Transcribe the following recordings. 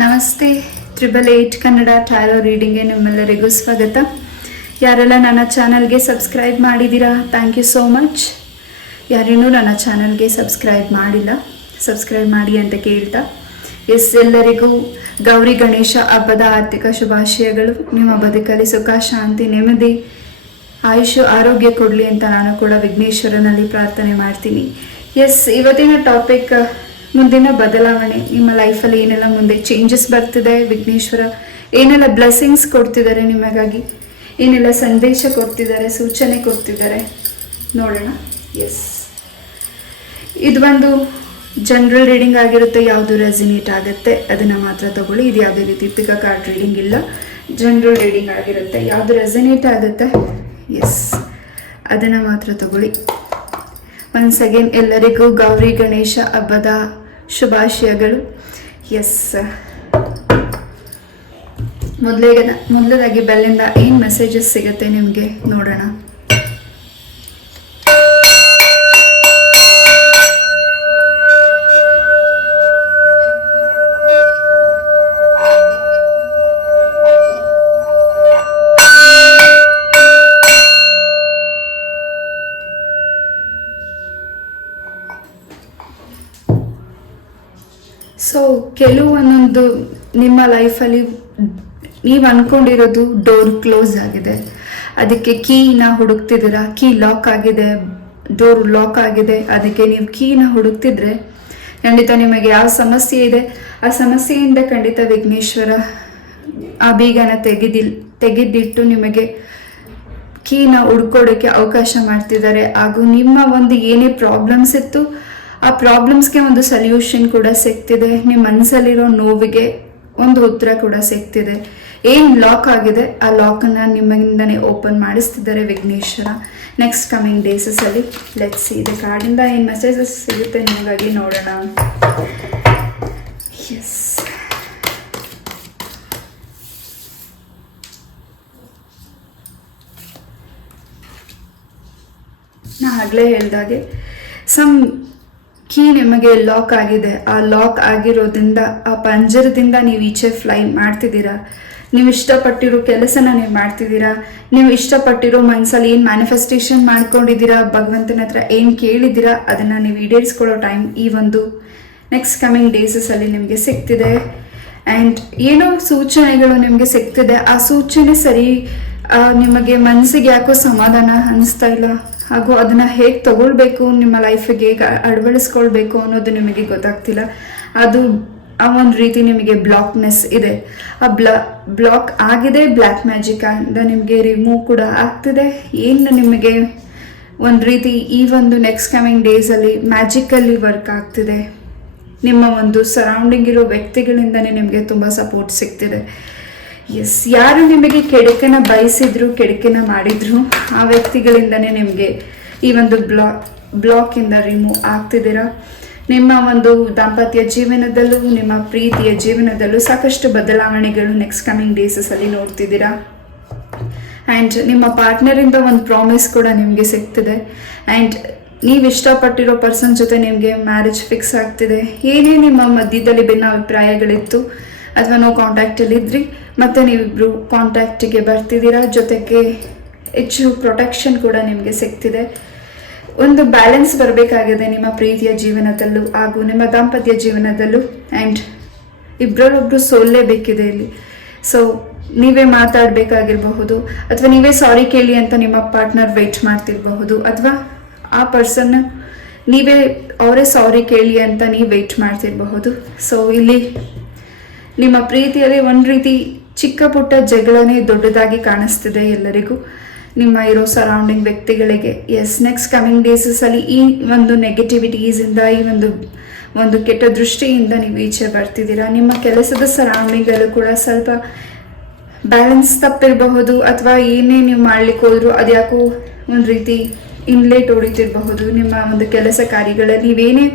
ನಮಸ್ತೆ. Triple eight Kannada tarot ರೀಡಿಂಗ್ಗೆ ನಿಮ್ಮೆಲ್ಲರಿಗೂ ಸ್ವಾಗತ. ಯಾರೆಲ್ಲ ನನ್ನ ಚಾನಲ್ಗೆ ಸಬ್ಸ್ಕ್ರೈಬ್ ಮಾಡಿದ್ದೀರಾ ಥ್ಯಾಂಕ್ ಯು ಸೋ ಮಚ್ ಯಾರೇನೂ ನನ್ನ ಚಾನಲ್ಗೆ ಸಬ್ಸ್ಕ್ರೈಬ್ ಮಾಡಿಲ್ಲ ಸಬ್ಸ್ಕ್ರೈಬ್ ಮಾಡಿ ಅಂತ ಕೇಳ್ತಾ. ಎಸ್, ಎಲ್ಲರಿಗೂ ಗೌರಿ ಗಣೇಶ ಹಬ್ಬದ ಆರ್ಥಿಕ ಶುಭಾಶಯಗಳು. ನಿಮ್ಮ ಬದುಕಲ್ಲಿ ಸುಖ, ಶಾಂತಿ, ನೆಮ್ಮದಿ, ಆಯುಷು, ಆರೋಗ್ಯ ಕೊಡಲಿ ಅಂತ ನಾನು ಕೂಡ ವಿಘ್ನೇಶ್ವರನಲ್ಲಿ ಪ್ರಾರ್ಥನೆ ಮಾಡ್ತೀನಿ. ಎಸ್, ಇವತ್ತಿನ ಟಾಪಿಕ್ ಮುಂದಿನ ಬದಲಾವಣೆ. ನಿಮ್ಮ ಲೈಫಲ್ಲಿ ಏನೆಲ್ಲ ಮುಂದೆ ಚೇಂಜಸ್ ಬರ್ತಿದೆ, ವಿಘ್ನೇಶ್ವರ? ಏನೆಲ್ಲ ಬ್ಲೆಸ್ಸಿಂಗ್ಸ್ ಕೊಡ್ತಿದ್ದಾರೆ ನಿಮಗಾಗಿ? ಏನೆಲ್ಲ ಸಂದೇಶ ಕೊಡ್ತಿದ್ದಾರೆ, ಸೂಚನೆ ಕೊಡ್ತಿದ್ದಾರೆ? ನೋಡೋಣ. ಎಸ್ ಇದು ಒಂದು ಜನರಲ್ ರೀಡಿಂಗ್ ಆಗಿರುತ್ತೆ. ಯಾವುದು ರೆಸಿನೇಟ್ ಆಗುತ್ತೆ ಅದನ್ನು ಮಾತ್ರ ತಗೊಳ್ಳಿ. ಇದು ಯಾವುದೇ ರೀತಿ ಪಿಕ ಕಾರ್ಡ್ ರೀಡಿಂಗ್ ಇಲ್ಲ. ಜನರಲ್ ರೀಡಿಂಗ್ ಆಗಿರುತ್ತೆ. ಯಾವುದು ರೆಸಿನೇಟ್ ಆಗುತ್ತೆ? ಎಸ್ ಅದನ್ನು ಮಾತ್ರ ತಗೊಳ್ಳಿ. ಒನ್ಸ್ ಅಗೇನ್ ಎಲ್ಲರಿಗೂ ಗೌರಿ ಗಣೇಶ ಹಬ್ಬದ ಶುಭಾಶಯಗಳು. ಎಸ್ ಮೊದಲಿಗೆ ಮೊದಲದಾಗಿ ಬೆಲ್ಲಿಂದ ಏನು ಮೆಸೇಜಸ್ ಸಿಗುತ್ತೆ ನಿಮಗೆ ನೋಡೋಣ. ಸೊ ಕೆಲವೊಂದೊಂದು ನಿಮ್ಮ ಲೈಫಲ್ಲಿ ನೀವು ಅಂದ್ಕೊಂಡಿರೋದು ಡೋರ್ ಕ್ಲೋಸ್ ಆಗಿದೆ. ಅದಕ್ಕೆ ಕೀನ ಹುಡುಕ್ತಿದ್ದೀರಾ? ಕೀ ಲಾಕ್ ಆಗಿದೆ ಡೋರ್ ಲಾಕ್ ಆಗಿದೆ. ಅದಕ್ಕೆ ನೀವು ಕೀನ ಹುಡುಕ್ತಿದ್ರೆ ಖಂಡಿತ ನಿಮಗೆ ಯಾವ ಸಮಸ್ಯೆ ಇದೆ? ಆ ಸಮಸ್ಯೆಯಿಂದ ಖಂಡಿತ ವಿಘ್ನೇಶ್ವರ ಆ ಬೀಗನ ತೆಗೆದಿಲ್, ತೆಗೆದಿಟ್ಟು ನಿಮಗೆ ಕೀನ ಹುಡ್ಕೊಡೋಕ್ಕೆ ಅವಕಾಶ ಮಾಡ್ತಿದ್ದಾರೆ. ಹಾಗೂ ನಿಮ್ಮ ಒಂದು ಏನೇ ಪ್ರಾಬ್ಲಮ್ಸ್ ಇತ್ತು ಆ ಪ್ರಾಬ್ಲಮ್ಸ್ಗೆ ಒಂದು ಸೊಲ್ಯೂಷನ್ ಕೂಡ ಸಿಗ್ತಿದೆ. ನಿಮ್ಮ ಮನಸ್ಸಲ್ಲಿರೋ ನೋವಿಗೆ ಒಂದು ಉತ್ತರ ಕೂಡ ಸಿಗ್ತಿದೆ. ಏನು ಲಾಕ್ ಆಗಿದೆ? ಆ ಲಾಕನ್ನು ನಿಮ್ಮಿಂದನೇ ಓಪನ್ ಮಾಡಿಸ್ತಿದ್ದಾರೆ ವಿಘ್ನೇಶ್ವರ. ನೆಕ್ಸ್ಟ್ ಕಮಿಂಗ್ ಡೇಸಸಲ್ಲಿ ಲೆಟ್ಸ್ ಇದೆ ಕಾರ್ಡಿಂದ ಏನು ಮೆಸೇಜಸ್ ಸಿಗುತ್ತೆ ನಿಮಗಾಗಿ ನೋಡೋಣ. ಎಸ್ ನಾ ಆಗಲೇ ಹೇಳ್ದಾಗೆ ಸಮ್ ಕೀ ನಿಮಗೆ ಲಾಕ್ ಆಗಿದೆ. ಆ ಲಾಕ್ ಆಗಿರೋದ್ರಿಂದ, ಆ ಪಂಜರದಿಂದ ನೀವು ಈಚೆ ಫ್ಲೈ ಮಾಡ್ತಿದ್ದೀರಾ? ನೀವು ಇಷ್ಟಪಟ್ಟಿರೋ ಕೆಲಸನ ನೀವು ಮಾಡ್ತಿದ್ದೀರಾ? ನೀವು ಇಷ್ಟಪಟ್ಟಿರೋ ಮನಸ್ಸಲ್ಲಿ ಏನು ಮ್ಯಾನಿಫೆಸ್ಟೇಷನ್ ಮಾಡ್ಕೊಂಡಿದ್ದೀರಾ? ಭಗವಂತನ ಹತ್ರ ಏನು ಕೇಳಿದ್ದೀರಾ? ಅದನ್ನು ನೀವು ಈಡೇರಿಸ್ಕೊಳ್ಳೋ ಟೈಮ್ ಈ ಒಂದು ನೆಕ್ಸ್ಟ್ ಕಮಿಂಗ್ ಡೇಸಸಲ್ಲಿ ನಿಮಗೆ ಸಿಗ್ತಿದೆ. ಆ್ಯಂಡ್ ಏನೋ ಸೂಚನೆಗಳು ನಿಮಗೆ ಸಿಗ್ತಿದೆ. ಆ ಸೂಚನೆ ಸರಿ ನಿಮಗೆ ಮನಸ್ಸಿಗೆ ಯಾಕೋ ಸಮಾಧಾನ ಅನಿಸ್ತಾ ಇಲ್ಲ? ಹಾಗೂ ಅದನ್ನು ಹೇಗೆ ತಗೊಳ್ಬೇಕು, ನಿಮ್ಮ ಲೈಫಿಗೆ ಹೇಗೆ ಅಳವಡಿಸ್ಕೊಳ್ಬೇಕು ಅನ್ನೋದು ನಿಮಗೆ ಗೊತ್ತಾಗ್ತಿಲ್ಲ. ಅದು ಆ ಒಂದು ರೀತಿ ನಿಮಗೆ ಬ್ಲಾಕ್ನೆಸ್ ಇದೆ. ಆ ಬ್ಲಾ ಬ್ಲಾಕ್ ಆಗಿದೆ ಬ್ಲ್ಯಾಕ್ ಮ್ಯಾಜಿಕ್ ಅಂತ ನಿಮಗೆ ರಿಮೂವ್ ಕೂಡ ಆಗ್ತಿದೆ. ಏನು ನಿಮಗೆ ಒಂದು ರೀತಿ ಈ ಒಂದು ನೆಕ್ಸ್ಟ್ ಕಮಿಂಗ್ ಡೇಸಲ್ಲಿ ಮ್ಯಾಜಿಕಲ್ಲಿ ವರ್ಕ್ ಆಗ್ತಿದೆ. ನಿಮ್ಮ ಒಂದು ಸರೌಂಡಿಂಗ್ ಇರೋ ವ್ಯಕ್ತಿಗಳಿಂದನೇ ನಿಮಗೆ ತುಂಬ ಸಪೋರ್ಟ್ ಸಿಗ್ತಿದೆ. ಎಸ್ ಯಾರು ನಿಮಗೆ ಕೆಡಕನ ಬಯಸಿದ್ರು, ಕೆಡಕನ ಮಾಡಿದ್ರು, ಆ ವ್ಯಕ್ತಿಗಳಿಂದನೇ ನಿಮಗೆ ಈ ಒಂದು ಬ್ಲಾಕ್ ಬ್ಲಾಕಿಂದ ರಿಮೂವ್ ಆಗ್ತಿದ್ದೀರಾ? ನಿಮ್ಮ ಒಂದು ದಾಂಪತ್ಯ ಜೀವನದಲ್ಲೂ, ನಿಮ್ಮ ಪ್ರೀತಿಯ ಜೀವನದಲ್ಲೂ ಸಾಕಷ್ಟು ಬದಲಾವಣೆಗಳು ನೆಕ್ಸ್ಟ್ ಕಮಿಂಗ್ ಡೇಸಸಲ್ಲಿ ನೋಡ್ತಿದ್ದೀರಾ? ಆ್ಯಂಡ್ ನಿಮ್ಮ ಪಾರ್ಟ್ನರಿಂದ ಒಂದು ಪ್ರಾಮಿಸ್ ಕೂಡ ನಿಮಗೆ ಸಿಗ್ತಿದೆ. ಆ್ಯಂಡ್ ನೀವು ಇಷ್ಟಪಟ್ಟಿರೋ ಪರ್ಸನ್ ಜೊತೆ ನಿಮಗೆ ಮ್ಯಾರೇಜ್ ಫಿಕ್ಸ್ ಆಗ್ತಿದೆ. ಏನೇ ನಿಮ್ಮ ಮಧ್ಯದಲ್ಲಿ ಭಿನ್ನಾಭಿಪ್ರಾಯಗಳಿತ್ತು ಅಥವಾ ನೋ ಕಾಂಟ್ಯಾಕ್ಟಲ್ಲಿ ಇದ್ರಿ, ಮತ್ತು ನೀವಿಬ್ಬರು ಕಾಂಟ್ಯಾಕ್ಟಿಗೆ ಬರ್ತಿದ್ದೀರಾ? ಜೊತೆಗೆ ಹೆಚ್ಚು ಪ್ರೊಟೆಕ್ಷನ್ ಕೂಡ ನಿಮಗೆ ಸಿಗ್ತಿದೆ. ಒಂದು ಬ್ಯಾಲೆನ್ಸ್ ಬರಬೇಕಾಗಿದೆ ನಿಮ್ಮ ಪ್ರೀತಿಯ ಜೀವನದಲ್ಲೂ ಹಾಗೂ ನಿಮ್ಮ ದಾಂಪತ್ಯ ಜೀವನದಲ್ಲೂ. ಆ್ಯಂಡ್ ಇಬ್ಬರೊಬ್ಬರು ಸೋಲ್ಲೇಬೇಕಿದೆ ಇಲ್ಲಿ. ಸೊ ನೀವೇ ಮಾತಾಡಬೇಕಾಗಿರಬಹುದು, ಅಥವಾ ನೀವೇ ಸಾರಿ ಕೇಳಿ ಅಂತ ನಿಮ್ಮ ಪಾರ್ಟ್ನರ್ ವೆಯ್ಟ್ ಮಾಡ್ತಿರಬಹುದು, ಅಥವಾ ಆ ಪರ್ಸನ್ ನೀವೇ ಅವರೇ ಸಾರಿ ಕೇಳಿ ಅಂತ ನೀವು ವೆಯ್ಟ್ ಮಾಡ್ತಿರಬಹುದು. ಸೊ ಇಲ್ಲಿ ನಿಮ್ಮ ಪ್ರೀತಿಯಲ್ಲಿ ಒಂದು ರೀತಿ ಚಿಕ್ಕ ಪುಟ್ಟ ಜಗಳನೇ ದೊಡ್ಡದಾಗಿ ಕಾಣಿಸ್ತಿದೆ ಎಲ್ಲರಿಗೂ. ನಿಮ್ಮ ಇರೋ ಸರೌಂಡಿಂಗ್ ವ್ಯಕ್ತಿಗಳಿಗೆ ಎಸ್ ನೆಕ್ಸ್ಟ್ ಕಮಿಂಗ್ ಡೇಸಸಲ್ಲಿ ಈ ಒಂದು ನೆಗೆಟಿವಿಟೀಸಿಂದ ಈ ಒಂದು ಒಂದು ಕೆಟ್ಟ ದೃಷ್ಟಿಯಿಂದ ನೀವು ಈಚೆ ಬರ್ತಿದ್ದೀರಾ? ನಿಮ್ಮ ಕೆಲಸದ ಸರೌಂಡಿಂಗಲ್ಲೂ ಕೂಡ ಸ್ವಲ್ಪ ಬ್ಯಾಲೆನ್ಸ್ ತಪ್ಪಿರಬಹುದು ಅಥವಾ ಏನೇ ನೀವು ಮಾಡ್ಲಿಕ್ಕೆ ಹೋದ್ರು ಅದ್ಯಾಕೋ ಒಂದು ರೀತಿ ಇನ್ಲೇಟ್ ಹೊಡಿತಿರಬಹುದು ನಿಮ್ಮ ಒಂದು ಕೆಲಸ ಕಾರ್ಯಗಳಲ್ಲಿ ನೀವೇನೇ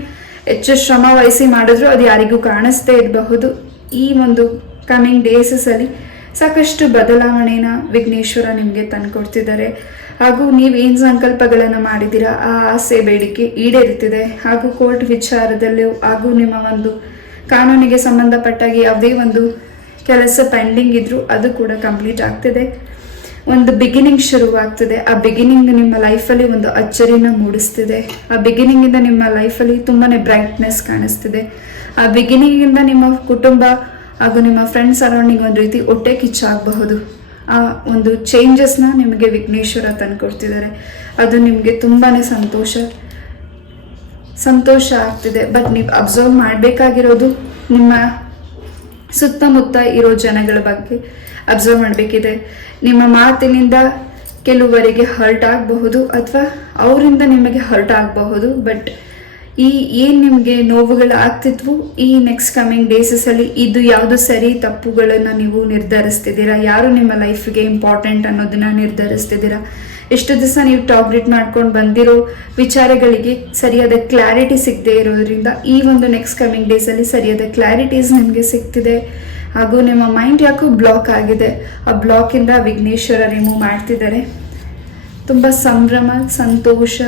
ಹೆಚ್ಚು ಶ್ರಮ ವಹಿಸಿ ಮಾಡಿದ್ರು ಅದು ಯಾರಿಗೂ ಕಾಣಿಸ್ತೇ ಇರಬಹುದು. ಈ ಒಂದು ಕಮಿಂಗ್ ಡೇಸಸಲ್ಲಿ ಸಾಕಷ್ಟು ಬದಲಾವಣೆನ ವಿಘ್ನೇಶ್ವರ ನಿಮಗೆ ತಂದುಕೊಡ್ತಿದ್ದಾರೆ ಹಾಗೂ ನೀವು ಏನು ಸಂಕಲ್ಪಗಳನ್ನು ಮಾಡಿದ್ದೀರಾ, ಆ ಆಸೆ, ಬೇಡಿಕೆ ಈಡೇರುತ್ತಿದೆ ಹಾಗೂ ಕೋರ್ಟ್ ವಿಚಾರದಲ್ಲೂ ಹಾಗೂ ನಿಮ್ಮ ಒಂದು ಕಾನೂನಿಗೆ ಸಂಬಂಧಪಟ್ಟಾಗಿ ಯಾವುದೇ ಒಂದು ಕೆಲಸ ಪೆಂಡಿಂಗ್ ಇದ್ದರೂ ಅದು ಕೂಡ ಕಂಪ್ಲೀಟ್ ಆಗ್ತಿದೆ. ಒಂದು ಬಿಗಿನಿಂಗ್ ಶುರುವಾಗ್ತಿದೆ. ಆ ಬಿಗಿನಿಂಗ್ ನಿಮ್ಮ ಲೈಫಲ್ಲಿ ಒಂದು ಅಚ್ಚರಿನ ಮೂಡಿಸ್ತಿದೆ. ಆ ಬಿಗಿನಿಂಗಿಂದ ನಿಮ್ಮ ಲೈಫಲ್ಲಿ ತುಂಬಾ ಬ್ರೈಟ್ನೆಸ್ ಕಾಣಿಸ್ತಿದೆ. ಬಿಗಿನಿಂಗಿಂದ ನಿಮ್ಮ ಕುಟುಂಬ ಹಾಗೂ ನಿಮ್ಮ ಫ್ರೆಂಡ್ ಸರೌಂಡಿಂಗ್ ಒಂದು ರೀತಿ ಹೊಟ್ಟೆ ಕಿಚ್ಚಾಗಬಹುದು. ಆ ಒಂದು ಚೇಂಜಸ್ನ ನಿಮಗೆ ವಿಘ್ನೇಶ್ವರ ತಂದುಕೊಡ್ತಿದ್ದಾರೆ ಅದು ನಿಮಗೆ ತುಂಬಾ ಸಂತೋಷ ಸಂತೋಷ ಆಗ್ತಿದೆ. ಬಟ್ ನೀವು ಅಬ್ಸರ್ವ್ ಮಾಡಬೇಕಾಗಿರೋದು ನಿಮ್ಮ ಸುತ್ತಮುತ್ತ ಇರೋ ಜನಗಳ ಬಗ್ಗೆ ಅಬ್ಸರ್ವ್ ಮಾಡಬೇಕಿದೆ. ನಿಮ್ಮ ಮಾತಿನಿಂದ ಕೆಲವರಿಗೆ ಹರ್ಟ್ ಆಗಬಹುದು ಅಥವಾ ಅವರಿಂದ ನಿಮಗೆ ಹರ್ಟ್ ಆಗಬಹುದು. ಬಟ್ ಈ ಏನು ನಿಮಗೆ ನೋವುಗಳು ಆಗ್ತಿದ್ವು? ಈ ನೆಕ್ಸ್ಟ್ ಕಮಿಂಗ್ ಡೇಸಸಲ್ಲಿ ಇದು ಯಾವುದು ಸರಿ ತಪ್ಪುಗಳನ್ನು ನೀವು ನಿರ್ಧರಿಸ್ತಿದ್ದೀರಾ? ಯಾರು ನಿಮ್ಮ ಲೈಫ್ಗೆ ಇಂಪಾರ್ಟೆಂಟ್ ಅನ್ನೋದನ್ನ ನಿರ್ಧರಿಸ್ತಿದ್ದೀರಾ? ಎಷ್ಟು ದಿವಸ ನೀವು ಟಾರ್ಗೆಟ್ ಮಾಡ್ಕೊಂಡು ಬಂದಿರೋ ವಿಚಾರಗಳಿಗೆ ಸರಿಯಾದ ಕ್ಲಾರಿಟಿ ಸಿಗದೆ ಇರೋದ್ರಿಂದ ಈ ಒಂದು ನೆಕ್ಸ್ಟ್ ಕಮಿಂಗ್ ಡೇಸಲ್ಲಿ ಸರಿಯಾದ ಕ್ಲಾರಿಟೀಸ್ ನಿಮಗೆ ಸಿಗ್ತಿದೆ. ಹಾಗೂ ನಿಮ್ಮ ಮೈಂಡ್ ಯಾಕೋ ಬ್ಲಾಕ್ ಆಗಿದೆ? ಆ ಬ್ಲಾಕಿಂದ ವಿಘ್ನೇಶ್ವರ ರಿಮೂವ್ ಮಾಡ್ತಿದ್ದಾರೆ. ತುಂಬ ಸಂಭ್ರಮ, ಸಂತೋಷ,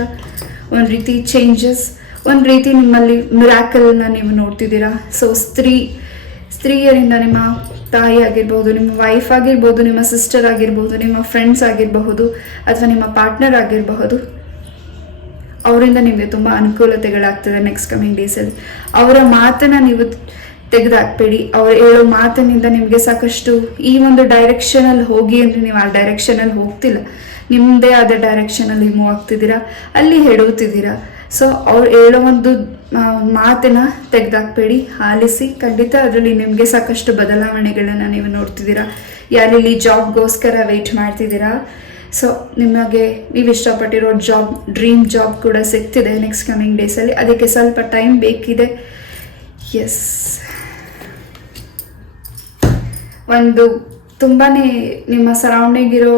ಒಂದು ರೀತಿ ಚೇಂಜಸ್ ಒಂದು ರೀತಿ ನಿಮ್ಮಲ್ಲಿ ಮಿರಾಕಲ್ನ ನೀವು ನೋಡ್ತಿದ್ದೀರಾ? ಸೊ ಸ್ತ್ರೀ, ಸ್ತ್ರೀಯರಿಂದ ನಿಮ್ಮ ತಾಯಿ ಆಗಿರ್ಬೋದು, ನಿಮ್ಮ ವೈಫ್ ಆಗಿರ್ಬೋದು, ನಿಮ್ಮ ಸಿಸ್ಟರ್ ಆಗಿರ್ಬೋದು, ನಿಮ್ಮ ಫ್ರೆಂಡ್ಸ್ ಆಗಿರಬಹುದು, ಅಥವಾ ನಿಮ್ಮ ಪಾರ್ಟ್ನರ್ ಆಗಿರಬಹುದು, ಅವರಿಂದ ನಿಮಗೆ ತುಂಬ ಅನುಕೂಲತೆಗಳಾಗ್ತದೆ ನೆಕ್ಸ್ಟ್ ಕಮಿಂಗ್ ಡೇಸಲ್ಲಿ ಅವರ ಮಾತನ್ನು ನೀವು ತೆಗೆದಾಕ್ಬೇಡಿ. ಅವ್ರು ಹೇಳೋ ಮಾತಿನಿಂದ ನಿಮಗೆ ಸಾಕಷ್ಟು ಈ ಒಂದು ಡೈರೆಕ್ಷನಲ್ಲಿ ಹೋಗಿ ಅಂದರೆ ನೀವು ಆ ಡೈರೆಕ್ಷನಲ್ಲಿ ಹೋಗ್ತಿಲ್ಲ. ನಿಮ್ಮದೇ ಆದ ಡೈರೆಕ್ಷನಲ್ಲಿ ಮೂವ್ ಆಗ್ತಿದ್ದೀರಾ? ಅಲ್ಲಿ ಹೆಡುತ್ತಿದ್ದೀರಾ ಸೊ ಅವ್ರು ಹೇಳೋ ಒಂದು ಮಾತನ್ನ ತೆಗೆದಾಕ್ಬೇಡಿ, ಆಲಿಸಿ. ಖಂಡಿತ ಅದರಲ್ಲಿ ನಿಮಗೆ ಸಾಕಷ್ಟು ಬದಲಾವಣೆಗಳನ್ನು ನೀವು ನೋಡ್ತಿದ್ದೀರಾ. ಯಾರಿಲ್ಲಿ ಜಾಬ್ಗೋಸ್ಕರ ವೆಯ್ಟ್ ಮಾಡ್ತಿದ್ದೀರಾ? ಸೊ ನಿಮಗೆ ನೀವು ಇಷ್ಟಪಟ್ಟಿರೋ ಜಾಬ್ ಡ್ರೀಮ್ ಜಾಬ್ ಕೂಡ ಸಿಗ್ತಿದೆ ನೆಕ್ಸ್ಟ್ ಕಮಿಂಗ್ ಡೇಸಲ್ಲಿ ಅದಕ್ಕೆ ಸ್ವಲ್ಪ ಟೈಮ್ ಬೇಕಿದೆ. ಎಸ್ ಒಂದು ತುಂಬಾ ನಿಮ್ಮ ಸರೌಂಡಿಂಗ್ ಇರೋ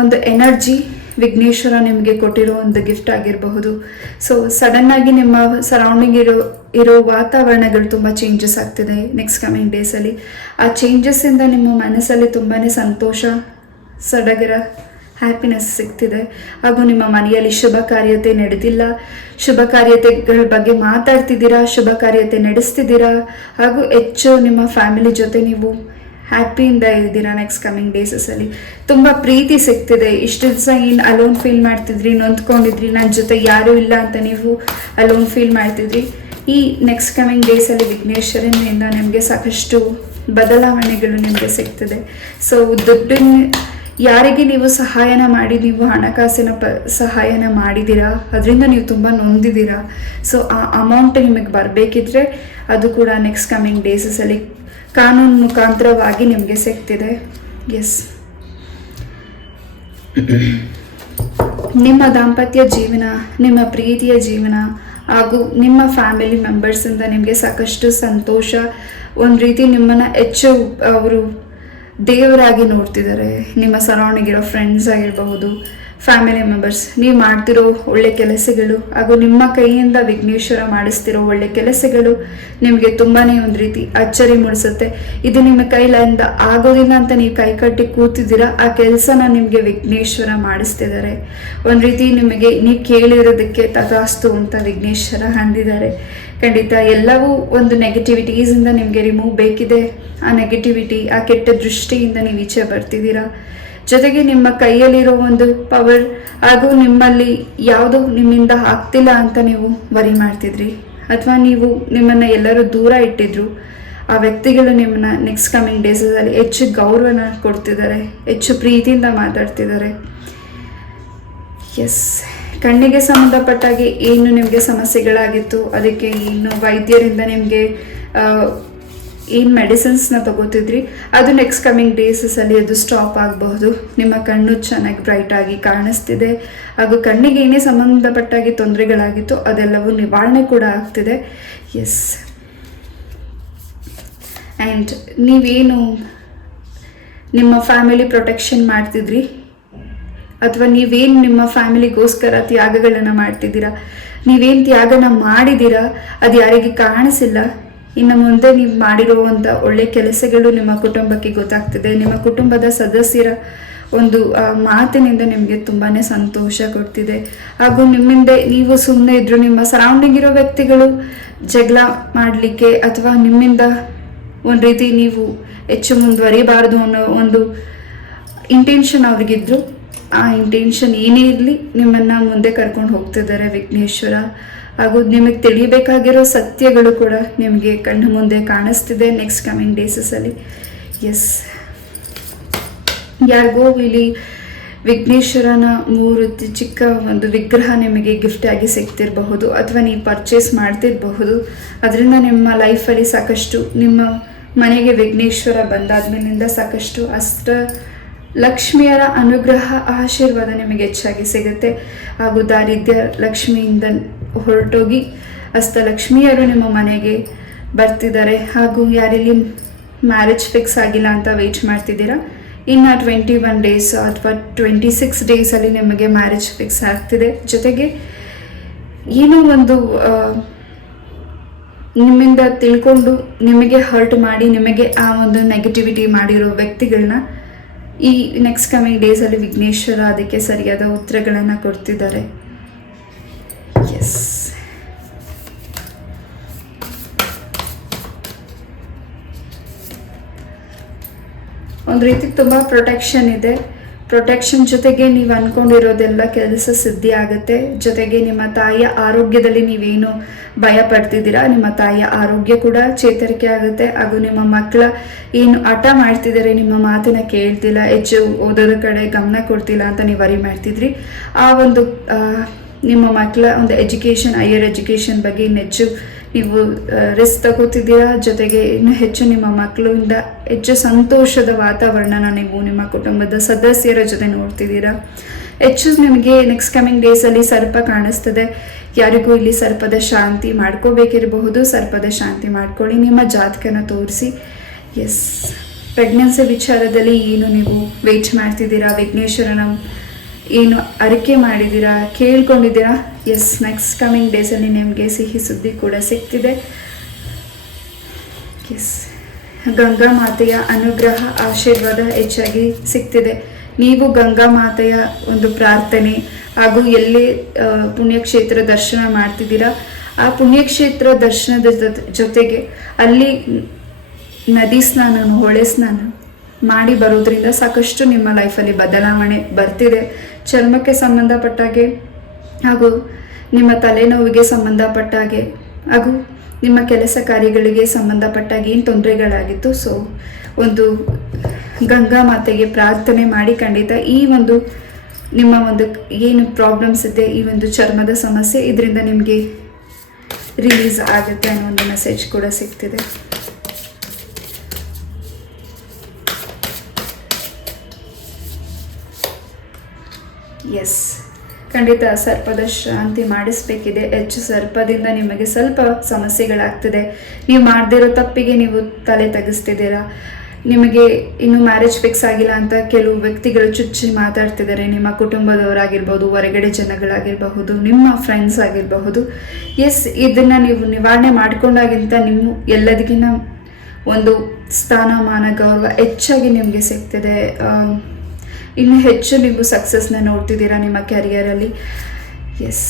ಒಂದು ಎನರ್ಜಿ ವಿಘ್ನೇಶ್ವರ ನಿಮಗೆ ಕೊಟ್ಟಿರೋ ಒಂದು ಗಿಫ್ಟ್ ಆಗಿರಬಹುದು ಸೊ ಸಡನ್ನಾಗಿ ನಿಮ್ಮ ಸರೌಂಡಿಂಗ್ ಇರೋ ಇರೋ ವಾತಾವರಣಗಳು ತುಂಬ ಚೇಂಜಸ್ ಆಗ್ತಿದೆ ನೆಕ್ಸ್ಟ್ ಕಮಿಂಗ್ ಡೇಸಲ್ಲಿ ಆ ಚೇಂಜಸ್ಸಿಂದ ನಿಮ್ಮ ಮನಸ್ಸಲ್ಲಿ ತುಂಬಾ ಸಂತೋಷ, ಸಡಗರ ಹ್ಯಾಪಿನೆಸ್ ಸಿಗ್ತಿದೆ. ಹಾಗೂ ನಿಮ್ಮ ಮನೆಯಲ್ಲಿ ಶುಭ ಕಾರ್ಯತೆ ನಡೆದಿಲ್ಲ. ಶುಭ ಕಾರ್ಯತೆಗಳ ಬಗ್ಗೆ ಮಾತಾಡ್ತಿದ್ದೀರಾ? ಶುಭ ಕಾರ್ಯತೆ ನಡೆಸ್ತಿದ್ದೀರಾ? ಹಾಗೂ ಹೆಚ್ಚು ನಿಮ್ಮ ಫ್ಯಾಮಿಲಿ ಜೊತೆ ನೀವು ಹ್ಯಾಪಿಯಿಂದ ಇದ್ದೀರಾ ನೆಕ್ಸ್ಟ್ ಕಮಿಂಗ್ ಡೇಸಸಲ್ಲಿ ತುಂಬ ಪ್ರೀತಿ ಸಿಗ್ತಿದೆ. ಇಷ್ಟು ದಿವಸ ಏನು ಅಲೋನ್ ಫೀಲ್ ಮಾಡ್ತಿದ್ರಿ, ನೊಂದ್ಕೊಂಡಿದ್ರಿ ನನ್ನ ಜೊತೆ ಯಾರೂ ಇಲ್ಲ ಅಂತ ನೀವು ಅಲೋನ್ ಫೀಲ್ ಮಾಡ್ತಿದ್ರಿ. ಈ ನೆಕ್ಸ್ಟ್ ಕಮಿಂಗ್ ಡೇಸಲ್ಲಿ ವಿಘ್ನೇಶ್ವರನಿಂದ ನಿಮಗೆ ಸಾಕಷ್ಟು ಬದಲಾವಣೆಗಳು ನಿಮಗೆ ಸಿಗ್ತದೆ. ಸೊ ದುಡ್ಡಿನ ಯಾರಿಗೆ ನೀವು ಸಹಾಯನ ಮಾಡಿ, ನೀವು ಹಣಕಾಸಿನ ಪ, ಸಹಾಯನ ಮಾಡಿದ್ದೀರಾ ಅದರಿಂದ ನೀವು ತುಂಬ ನೊಂದಿದ್ದೀರಾ ಸೊ ಆ ಅಮೌಂಟ್ ನಿಮಗೆ ಬರಬೇಕಿದ್ರೆ, ಅದು ಕೂಡ ನೆಕ್ಸ್ಟ್ ಕಮಿಂಗ್ ಡೇಸಸಲ್ಲಿ ಕಾನೂನು ಮುಖಾಂತರವಾಗಿ ನಿಮಗೆ ಸಿಗ್ತಿದೆ. ಎಸ್ ನಿಮ್ಮ ದಾಂಪತ್ಯ ಜೀವನ, ನಿಮ್ಮ ಪ್ರೀತಿಯ ಜೀವನ ಹಾಗೂ ನಿಮ್ಮ ಫ್ಯಾಮಿಲಿ ಮೆಂಬರ್ಸಿಂದ ನಿಮಗೆ ಸಾಕಷ್ಟು ಸಂತೋಷ, ಒಂದು ರೀತಿ ನಿಮ್ಮನ್ನು ಹೆಚ್ಚು ಅವರು ದೇವರಾಗಿ ನೋಡ್ತಿದ್ದಾರೆ. ನಿಮ್ಮ ಸರೌಂಡಿಂಗ್ ಇರೋ ಫ್ರೆಂಡ್ಸ್ ಆಗಿರಬಹುದು ಫ್ಯಾಮಿಲಿ ಮೆಂಬರ್ಸ್ ನೀವು ಮಾಡ್ತಿರೋ ಒಳ್ಳೆ ಕೆಲಸಗಳು ಹಾಗೂ ನಿಮ್ಮ ಕೈಯಿಂದ ವಿಘ್ನೇಶ್ವರ ಮಾಡಿಸ್ತಿರೋ ಒಳ್ಳೆ ಕೆಲಸಗಳು ನಿಮಗೆ ತುಂಬಾ ಒಂದು ರೀತಿ ಅಚ್ಚರಿ ಮೂಡಿಸುತ್ತೆ. ಇದು ನಿಮ್ಮ ಕೈಲಿಂದ ಆಗೋದಿಲ್ಲ ಅಂತ ನೀವು ಕೈ ಕಟ್ಟಿ ಕೂತಿದ್ದೀರಾ, ಆ ಕೆಲಸನ ನಿಮಗೆ ವಿಘ್ನೇಶ್ವರ ಮಾಡಿಸ್ತಿದ್ದಾರೆ. ಒಂದು ರೀತಿ ನಿಮಗೆ ನೀವು ಕೇಳಿರೋದಕ್ಕೆ ತಥಾಸ್ತು ಅಂತ ವಿಘ್ನೇಶ್ವರ ಅಂದಿದ್ದಾರೆ. ಖಂಡಿತ ಎಲ್ಲವೂ ಒಂದು ನೆಗೆಟಿವಿಟೀಸಿಂದ ನಿಮಗೆ ರಿಮೂವ್ ಬೇಕಿದೆ. ಆ ನೆಗೆಟಿವಿಟಿ ಆ ಕೆಟ್ಟ ದೃಷ್ಟಿಯಿಂದ ನೀವು ಈಚೆ ಬರ್ತಿದ್ದೀರಾ. ಜೊತೆಗೆ ನಿಮ್ಮ ಕೈಯಲ್ಲಿರೋ ಒಂದು ಪವರ್ ಹಾಗೂ ನಿಮ್ಮಲ್ಲಿ ಯಾವುದು ನಿಮ್ಮಿಂದ ಆಗ್ತಿಲ್ಲ ಅಂತ ನೀವು ವರಿ ಮಾಡ್ತಿದ್ರಿ. ಅಥವಾ ನೀವು ನಿಮ್ಮನ್ನು ಎಲ್ಲರೂ ದೂರ ಇಟ್ಟಿದ್ರು. ಆ ವ್ಯಕ್ತಿಗಳು ನಿಮ್ಮನ್ನ ನೆಕ್ಸ್ಟ್ ಕಮಿಂಗ್ ಡೇಸಲ್ಲಿ ಹೆಚ್ಚು ಗೌರವನ ಕೊಡ್ತಿದ್ದಾರೆ, ಹೆಚ್ಚು ಪ್ರೀತಿಯಿಂದ ಮಾತಾಡ್ತಿದ್ದಾರೆ. ಎಸ್ ಕಣ್ಣಿಗೆ ಸಂಬಂಧಪಟ್ಟಾಗಿ ಏನು ನಿಮಗೆ ಸಮಸ್ಯೆಗಳಾಗಿತ್ತು? ಅದಕ್ಕೆ ಇನ್ನು ವೈದ್ಯರಿಂದ ನಿಮಗೆ ಏನು ಮೆಡಿಸಿನ್ಸ್ನ ತಗೋತಿದ್ರಿ? ಅದು ನೆಕ್ಸ್ಟ್ ಕಮಿಂಗ್ ಡೇಸಸಲ್ಲಿ ಅದು ಸ್ಟಾಪ್ ಆಗಬಹುದು. ನಿಮ್ಮ ಕಣ್ಣು ಚೆನ್ನಾಗಿ ಬ್ರೈಟ್ ಆಗಿ ಕಾಣಿಸ್ತಿದೆ. ಹಾಗೂ ಕಣ್ಣಿಗೆ ಏನೇ ಸಂಬಂಧಪಟ್ಟಾಗಿ ತೊಂದರೆಗಳಾಗಿತ್ತು ಅದೆಲ್ಲವೂ ನಿವಾರಣೆ ಕೂಡ ಆಗ್ತಿದೆ. ಎಸ್ ಆ್ಯಂಡ್ ನೀವೇನು ನಿಮ್ಮ ಫ್ಯಾಮಿಲಿ ಪ್ರೊಟೆಕ್ಷನ್ ಮಾಡ್ತಿದ್ರಿ? ಅಥವಾ ನೀವೇನು ನಿಮ್ಮ ಫ್ಯಾಮಿಲಿಗೋಸ್ಕರ ತ್ಯಾಗಗಳನ್ನು ಮಾಡ್ತಿದ್ದೀರಾ? ನೀವೇನು ತ್ಯಾಗನ ಮಾಡಿದ್ದೀರಾ? ಅದು ಯಾರಿಗೆ ಕಾಣಿಸಿಲ್ಲ? ಇನ್ನು ಮುಂದೆ ನೀವು ಮಾಡಿರುವಂಥ ಒಳ್ಳೆ ಕೆಲಸಗಳು ನಿಮ್ಮ ಕುಟುಂಬಕ್ಕೆ ಗೊತ್ತಾಗ್ತಿದೆ. ನಿಮ್ಮ ಕುಟುಂಬದ ಸದಸ್ಯರ ಒಂದು ಮಾತಿನಿಂದ ನಿಮಗೆ ತುಂಬಾ ಸಂತೋಷ ಕೊಡ್ತಿದೆ. ಹಾಗೂ ನಿಮ್ಮಿಂದ ನೀವು ಸುಮ್ಮನೆ ಇದ್ರು ನಿಮ್ಮ ಸರೌಂಡಿಂಗ್ ಇರೋ ವ್ಯಕ್ತಿಗಳು ಜಗಳ ಮಾಡಲಿಕ್ಕೆ ಅಥವಾ ನಿಮ್ಮಿಂದ ಒಂದು ರೀತಿ ನೀವು ಹೆಚ್ಚು ಮುಂದುವರಿಬಾರ್ದು ಅನ್ನೋ ಒಂದು ಇಂಟೆನ್ಷನ್ ಅವ್ರಿಗಿದ್ರು, ಆ ಇಂಟೆನ್ಷನ್ ಏನೇ ಇರಲಿ ನಿಮ್ಮನ್ನು ಮುಂದೆ ಕರ್ಕೊಂಡು ಹೋಗ್ತಿದ್ದಾರೆ ವಿಘ್ನೇಶ್ವರ. ಹಾಗೂ ನಿಮಗೆ ತಿಳಿಬೇಕಾಗಿರೋ ಸತ್ಯಗಳು ಕೂಡ ನಿಮಗೆ ಕಣ್ಣು ಮುಂದೆ ಕಾಣಿಸ್ತಿದೆ ನೆಕ್ಸ್ಟ್ ಕಮಿಂಗ್ ಡೇಸಸಲ್ಲಿ ಎಸ್ ಯಾರಿಗೋ ಇಲ್ಲಿ ವಿಘ್ನೇಶ್ವರನ ಮೂರ್ತಿ ಚಿಕ್ಕ ಒಂದು ವಿಗ್ರಹ ನಿಮಗೆ ಗಿಫ್ಟ್ ಆಗಿ ಸಿಗ್ತಿರಬಹುದು ಅಥವಾ ನೀವು ಪರ್ಚೇಸ್ ಮಾಡ್ತಿರಬಹುದು. ಅದರಿಂದ ನಿಮ್ಮ ಲೈಫಲ್ಲಿ ಸಾಕಷ್ಟು ನಿಮ್ಮ ಮನೆಗೆ ವಿಘ್ನೇಶ್ವರ ಬಂದಾದ್ಮೇಲಿಂದ ಸಾಕಷ್ಟು ಅಷ್ಟ ಲಕ್ಷ್ಮಿಯರ ಅನುಗ್ರಹ, ಆಶೀರ್ವಾದ ನಿಮಗೆ ಹೆಚ್ಚಾಗಿ ಸಿಗುತ್ತೆ. ಹಾಗೂ ದಾರಿದ್ರ್ಯ ಲಕ್ಷ್ಮಿಯಿಂದ ಹೊರಟೋಗಿ ಅಷ್ಟಲಕ್ಷ್ಮಿಯರು ನಿಮ್ಮ ಮನೆಗೆ ಬರ್ತಿದ್ದಾರೆ. ಹಾಗೂ ಯಾರಿಲ್ಲಿ ಮ್ಯಾರೇಜ್ ಫಿಕ್ಸ್ ಆಗಿಲ್ಲ ಅಂತ ವೆಯ್ಟ್ ಮಾಡ್ತಿದ್ದೀರಾ? ಇನ್ನು ಟ್ವೆಂಟಿ ಒನ್ ಡೇಸ್ ಅಥವಾ ಟ್ವೆಂಟಿ ಸಿಕ್ಸ್ ಡೇಸಲ್ಲಿ ನಿಮಗೆ ಮ್ಯಾರೇಜ್ ಫಿಕ್ಸ್ ಆಗ್ತಿದೆ. ಜೊತೆಗೆ ಏನೋ ಒಂದು ನಿಮ್ಮಿಂದ ತಿಳ್ಕೊಂಡು ನಿಮಗೆ ಹರ್ಟ್ ಮಾಡಿ, ನಿಮಗೆ ಆ ಒಂದು ನೆಗೆಟಿವಿಟಿ ಮಾಡಿರೋ ವ್ಯಕ್ತಿಗಳನ್ನ ಈ ನೆಕ್ಸ್ಟ್ ಕಮಿಂಗ್ ಡೇಸಲ್ಲಿ ವಿಘ್ನೇಶ್ವರ ಅದಕ್ಕೆ ಸರಿಯಾದ ಉತ್ತರಗಳನ್ನು ಕೊಡ್ತಿದ್ದಾರೆ. ಒಂದು ರೀತಿ ತುಂಬ ಪ್ರೊಟೆಕ್ಷನ್ ಇದೆ. ಪ್ರೊಟೆಕ್ಷನ್ ಜೊತೆಗೆ ನೀವು ಅನ್ಕೊಂಡಿರೋದೆಲ್ಲ ಕೆಲಸ ಸಿದ್ಧಿ ಆಗುತ್ತೆ. ಜೊತೆಗೆ ನಿಮ್ಮ ತಾಯಿಯ ಆರೋಗ್ಯದಲ್ಲಿ ನೀವೇನು ಭಯ ಪಡ್ತಿದ್ದೀರಾ ನಿಮ್ಮ ತಾಯಿಯ ಆರೋಗ್ಯ ಕೂಡ ಚೇತರಿಕೆ ಆಗುತ್ತೆ. ಹಾಗೂ ನಿಮ್ಮ ಮಕ್ಕಳ ಏನು ಹಠ ಮಾಡ್ತಿದ್ದಾರೆ ನಿಮ್ಮ ಮಾತಿನ ಕೇಳ್ತಿಲ್ಲ, ಹೆಚ್ಚು ಓದೋದ್ರ ಕಡೆ ಗಮನ ಕೊಡ್ತಿಲ್ಲ ಅಂತ ನೀವು ವರಿ ಮಾಡ್ತಿದ್ರಿ. ಆ ಒಂದು ನಿಮ್ಮ ಮಕ್ಕಳ ಒಂದು ಎಜುಕೇಷನ್ ಹೈಯರ್ ಎಜುಕೇಷನ್ ಬಗ್ಗೆ ಇನ್ನು ಹೆಚ್ಚು ನೀವು ರಿಸ್ಕ್ ತಗೋತಿದ್ದೀರಾ? ಜೊತೆಗೆ ಇನ್ನು ಹೆಚ್ಚು ನಿಮ್ಮ ಮಕ್ಕಳಿಂದ ಹೆಚ್ಚು ಸಂತೋಷದ ವಾತಾವರಣನ ನೀವು ನಿಮ್ಮ ಕುಟುಂಬದ ಸದಸ್ಯರ ಜೊತೆ ನೋಡ್ತಿದ್ದೀರಾ? ಹೆಚ್ಚು ನಿಮಗೆ ನೆಕ್ಸ್ಟ್ ಕಮಿಂಗ್ ಡೇಸಲ್ಲಿ ಸರ್ಪ ಕಾಣಿಸ್ತದೆ. ಯಾರಿಗೂ ಇಲ್ಲಿ ಸರ್ಪದ ಶಾಂತಿ ಮಾಡ್ಕೋಬೇಕಿರಬಹುದು. ಸರ್ಪದ ಶಾಂತಿ ಮಾಡ್ಕೊಳ್ಳಿ, ನಿಮ್ಮ ಜಾತಕನ ತೋರಿಸಿ. ಎಸ್ ಪ್ರೆಗ್ನೆನ್ಸಿ ವಿಚಾರದಲ್ಲಿ ಏನು ನೀವು ವೆಯ್ಟ್ ಮಾಡ್ತಿದ್ದೀರಾ? ವಿಘ್ನೇಶ್ವರನ ಏನು ಅರಿಕೆ ಮಾಡಿದ್ದೀರಾ, ಕೇಳ್ಕೊಂಡಿದ್ದೀರಾ? ಎಸ್ ನೆಕ್ಸ್ಟ್ ಕಮಿಂಗ್ ಡೇಸಲ್ಲಿ ನಿಮಗೆ ಸಿಹಿ ಸುದ್ದಿ ಕೂಡ ಸಿಗ್ತಿದೆ. ಎಸ್ ಗಂಗಾ ಮಾತೆಯ ಅನುಗ್ರಹ, ಆಶೀರ್ವಾದ ಹೆಚ್ಚಾಗಿ ಸಿಗ್ತಿದೆ. ನೀವು ಗಂಗಾ ಮಾತೆಯ ಒಂದು ಪ್ರಾರ್ಥನೆ ಹಾಗೂ ಎಲ್ಲಿ ಪುಣ್ಯಕ್ಷೇತ್ರ ದರ್ಶನ ಮಾಡ್ತಿದ್ದೀರಾ? ಆ ಪುಣ್ಯಕ್ಷೇತ್ರ ದರ್ಶನದ ಜೊತೆ- ಜೊತೆಗೆ ಅಲ್ಲಿ ನದಿ ಸ್ನಾನ, ಹೊಳೆ ಸ್ನಾನ ಮಾಡಿ ಬರೋದ್ರಿಂದ ಸಾಕಷ್ಟು ನಿಮ್ಮ ಲೈಫಲ್ಲಿ ಬದಲಾವಣೆ ಬರ್ತಿದೆ. ಚರ್ಮಕ್ಕೆ ಸಂಬಂಧಪಟ್ಟ ಹಾಗೆ ನಿಮ್ಮ ತಲೆನೋವಿಗೆ ಸಂಬಂಧಪಟ್ಟ ಹಾಗೆ, ಹಾಗೂ ನಿಮ್ಮ ಕೆಲಸ ಕಾರ್ಯಗಳಿಗೆ ಸಂಬಂಧಪಟ್ಟಾಗ ಏನು ತೊಂದರೆಗಳಾಗಿತ್ತು? ಸೊ ಒಂದು ಗಂಗಾ ಮಾತೆಗೆ ಪ್ರಾರ್ಥನೆ ಮಾಡಿ ಖಂಡಿತ ಈ ಒಂದು, ನಿಮ್ಮ ಒಂದು ಏನು ಪ್ರಾಬ್ಲಮ್ಸ್ ಇದೆ, ಈ ಒಂದು ಚರ್ಮದ ಸಮಸ್ಯೆ ಇದರಿಂದ ನಿಮಗೆ ರಿಲೀಸ್ ಆಗುತ್ತೆ ಅನ್ನೋ ಒಂದು ಮೆಸೇಜ್ ಕೂಡ ಸಿಗ್ತಿದೆ. ಎಸ್ ಖಂಡಿತ ಸರ್ಪದ ಶಾಂತಿ ಮಾಡಿಸಬೇಕಿದೆ. ಹೆಚ್ಚು ಸರ್ಪದಿಂದ ನಿಮಗೆ ಸ್ವಲ್ಪ ಸಮಸ್ಯೆಗಳಾಗ್ತಿದೆ. ನೀವು ಮಾಡದಿರೋ ತಪ್ಪಿಗೆ ನೀವು ತಲೆ ತೆಗೆಸ್ತಿದ್ದೀರಾ? ನಿಮಗೆ ಇನ್ನು ಮ್ಯಾರೇಜ್ ಫಿಕ್ಸ್ ಆಗಿಲ್ಲ ಅಂತ ಕೆಲವು ವ್ಯಕ್ತಿಗಳು ಚುಚ್ಚಿ ಮಾತಾಡ್ತಿದ್ದಾರೆ. ನಿಮ್ಮ ಕುಟುಂಬದವರಾಗಿರ್ಬೋದು, ಹೊರಗಡೆ ಜನಗಳಾಗಿರಬಹುದು, ನಿಮ್ಮ ಫ್ರೆಂಡ್ಸ್ ಆಗಿರಬಹುದು. ಎಸ್ ಇದನ್ನು ನೀವು ನಿವಾರಣೆ ಮಾಡಿಕೊಂಡಾಗಿಂತ ನಿಮ್ಮ ಎಲ್ಲದಕ್ಕಿಂತ ಒಂದು ಸ್ಥಾನಮಾನ, ಗೌರವ ಹೆಚ್ಚಾಗಿ ನಿಮಗೆ ಸಿಗ್ತಿದೆ. ಇನ್ನು ಹೆಚ್ಚು ನೀವು ಸಕ್ಸಸ್ನ ನೋಡ್ತಿದ್ದೀರಾ ನಿಮ್ಮ ಕ್ಯಾರಿಯರಲ್ಲಿ ಎಸ್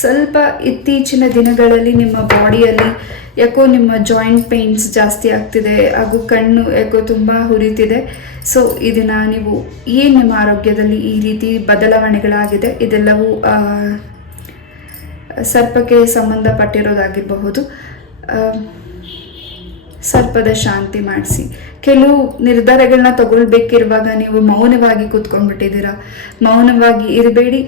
ಸ್ವಲ್ಪ ಇತ್ತೀಚಿನ ದಿನಗಳಲ್ಲಿ ನಿಮ್ಮ ಬಾಡಿಯಲ್ಲಿ ಯಾಕೋ ನಿಮ್ಮ ಜಾಯಿಂಟ್ ಪೇಯ್ನ್ಸ್ ಜಾಸ್ತಿ ಆಗ್ತಿದೆ, ಹಾಗೂ ಕಣ್ಣು ಯಾಕೋ ತುಂಬ ಹುರಿತಿದೆ ಸೊ ಇದನ್ನು ನೀವು ಏನು ನಿಮ್ಮ ಆರೋಗ್ಯದಲ್ಲಿ ಈ ರೀತಿ ಬದಲಾವಣೆಗಳಾಗಿದೆ, ಇದೆಲ್ಲವೂ ಸರ್ಪಕ್ಕೆ ಸಂಬಂಧಪಟ್ಟಿರೋದಾಗಿರಬಹುದು. ಸರ್ಪದ ಶಾಂತಿ ಮಾಡಿಸಿ. ಕೆಲವು ನಿರ್ಧಾರಗಳನ್ನ ತಗೊಳ್ಬೇಕಿರುವಾಗ ನೀವು ಮೌನವಾಗಿ ಕೂತ್ಕೊಂಡ್ಬಿಟ್ಟಿದ್ದೀರಾ? ಮೌನವಾಗಿ ಇರಬೇಡಿ.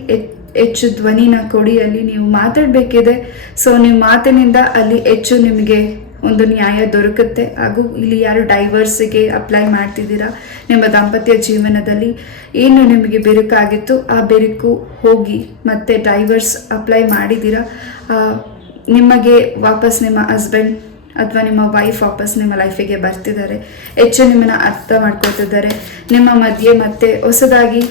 ಹೆಚ್ಚು ಧ್ವನಿನ ಕೊಡಿ, ಅಲ್ಲಿ ನೀವು ಮಾತಾಡಬೇಕಿದೆ. ಸೊ ನಿಮ್ಮ ಮಾತಿನಿಂದ ಅಲ್ಲಿ ಹೆಚ್ಚು ನಿಮಗೆ ಒಂದು ನ್ಯಾಯ ದೊರಕುತ್ತೆ. ಹಾಗೂ ಇಲ್ಲಿ ಯಾರು ಡೈವರ್ಸಿಗೆ ಅಪ್ಲೈ ಮಾಡ್ತಿದ್ದೀರಾ ನಿಮ್ಮ ದಾಂಪತ್ಯ ಜೀವನದಲ್ಲಿ? ಏನು ನಿಮಗೆ ಬಿರುಕಾಗಿತ್ತು. ಆ ಬಿರುಕು ಹೋಗಿ ಮತ್ತೆ ಡೈವರ್ಸ್ ಅಪ್ಲೈ ಮಾಡಿದ್ದೀರಾ? ನಿಮಗೆ ವಾಪಸ್ ನಿಮ್ಮ ಹಸ್ಬೆಂಡ್ ಅಥವಾ ನಿಮ್ಮ ವೈಫ್ ವಾಪಸ್ ನಿಮ್ಮ ಲೈಫಿಗೆ ಬರ್ತಿದ್ದಾರೆ. ಹೆಚ್ಚು ನಿಮ್ಮನ್ನು ಅರ್ಥ ಮಾಡ್ಕೊತಿದ್ದಾರೆ ನಿಮ್ಮ ಮಧ್ಯೆ ಮತ್ತೆ ಹೊಸದಾಗಿ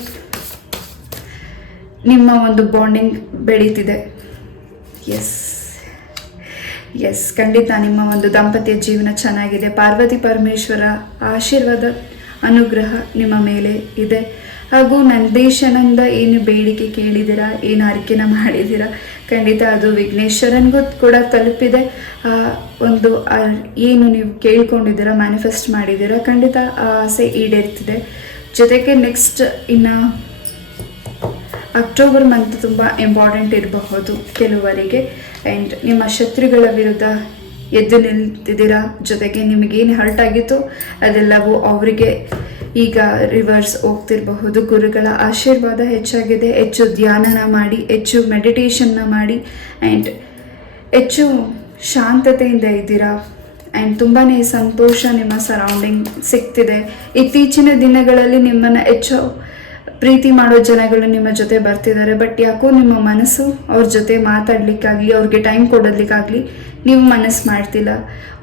ನಿಮ್ಮ ಒಂದು ಬಾಂಡಿಂಗ್ ಬೆಳೀತಿದೆ. ಎಸ್ ಎಸ್ ಖಂಡಿತ ನಿಮ್ಮ ಒಂದು ದಂಪತಿಯ ಜೀವನ ಚೆನ್ನಾಗಿದೆ. ಪಾರ್ವತಿ ಪರಮೇಶ್ವರ ಆಶೀರ್ವಾದ, ಅನುಗ್ರಹ ನಿಮ್ಮ ಮೇಲೆ ಇದೆ. ಹಾಗೂ ನಂದೀಶನಂದ ಏನು ಬೇಡಿಕೆ ಕೇಳಿದ್ದೀರಾ? ಏನು ಅರಿಕೆನ ಮಾಡಿದ್ದೀರಾ? ಖಂಡಿತ ಅದು ವಿಘ್ನೇಶ್ವರನಿಗೂ ಕೂಡ ತಲುಪಿದೆ. ಒಂದು ಏನು ನೀವು ಕೇಳ್ಕೊಂಡಿದ್ದೀರಾ ಮ್ಯಾನಿಫೆಸ್ಟ್ ಮಾಡಿದ್ದೀರಾ, ಖಂಡಿತ ಆ ಆಸೆ ಈಡೇರ್ತಿದೆ. ಜೊತೆಗೆ ನೆಕ್ಸ್ಟ್ ಇನ್ನು ಅಕ್ಟೋಬರ್ ಮಂತ್ ತುಂಬ ಇಂಪಾರ್ಟೆಂಟ್ ಇರಬಹುದು ಕೆಲವರಿಗೆ. ಆ್ಯಂಡ್ ನಿಮ್ಮ ಶತ್ರುಗಳ ವಿರುದ್ಧ ಎದ್ದು ನಿಲ್ತಿದ್ದೀರಾ ಜೊತೆಗೆ ನಿಮಗೇನು ಹರ್ಟ್ ಆಗಿತ್ತು? ಅದೆಲ್ಲವೂ ಅವರಿಗೆ ಈಗ ರಿವರ್ಸ್ ಹೋಗ್ತಿರಬಹುದು. ಗುರುಗಳ ಆಶೀರ್ವಾದ ಹೆಚ್ಚಾಗಿದೆ. ಹೆಚ್ಚು ಧ್ಯಾನನ ಮಾಡಿ, ಹೆಚ್ಚು ಮೆಡಿಟೇಷನ್ನ ಮಾಡಿ ಆ್ಯಂಡ್ ಹೆಚ್ಚು ಶಾಂತತೆಯಿಂದ ಇದ್ದೀರಾ? ಆ್ಯಂಡ್ ತುಂಬಾ ಸಂತೋಷ ನಿಮ್ಮ ಸರೌಂಡಿಂಗ್ ಸಿಗ್ತಿದೆ. ಇತ್ತೀಚಿನ ದಿನಗಳಲ್ಲಿ ನಿಮ್ಮನ್ನು ಹೆಚ್ಚು ಪ್ರೀತಿ ಮಾಡೋ ಜನಗಳು ನಿಮ್ಮ ಜೊತೆ ಬರ್ತಿದ್ದಾರೆ. ಬಟ್ ಯಾಕೋ ನಿಮ್ಮ ಮನಸ್ಸು ಅವ್ರ ಜೊತೆ ಮಾತಾಡಲಿಕ್ಕಾಗಲಿ, ಅವ್ರಿಗೆ ಟೈಮ್ ಕೊಡೋದಕ್ಕಾಗಲಿ ನೀವು ಮನಸ್ಸು ಮಾಡ್ತಿಲ್ಲ.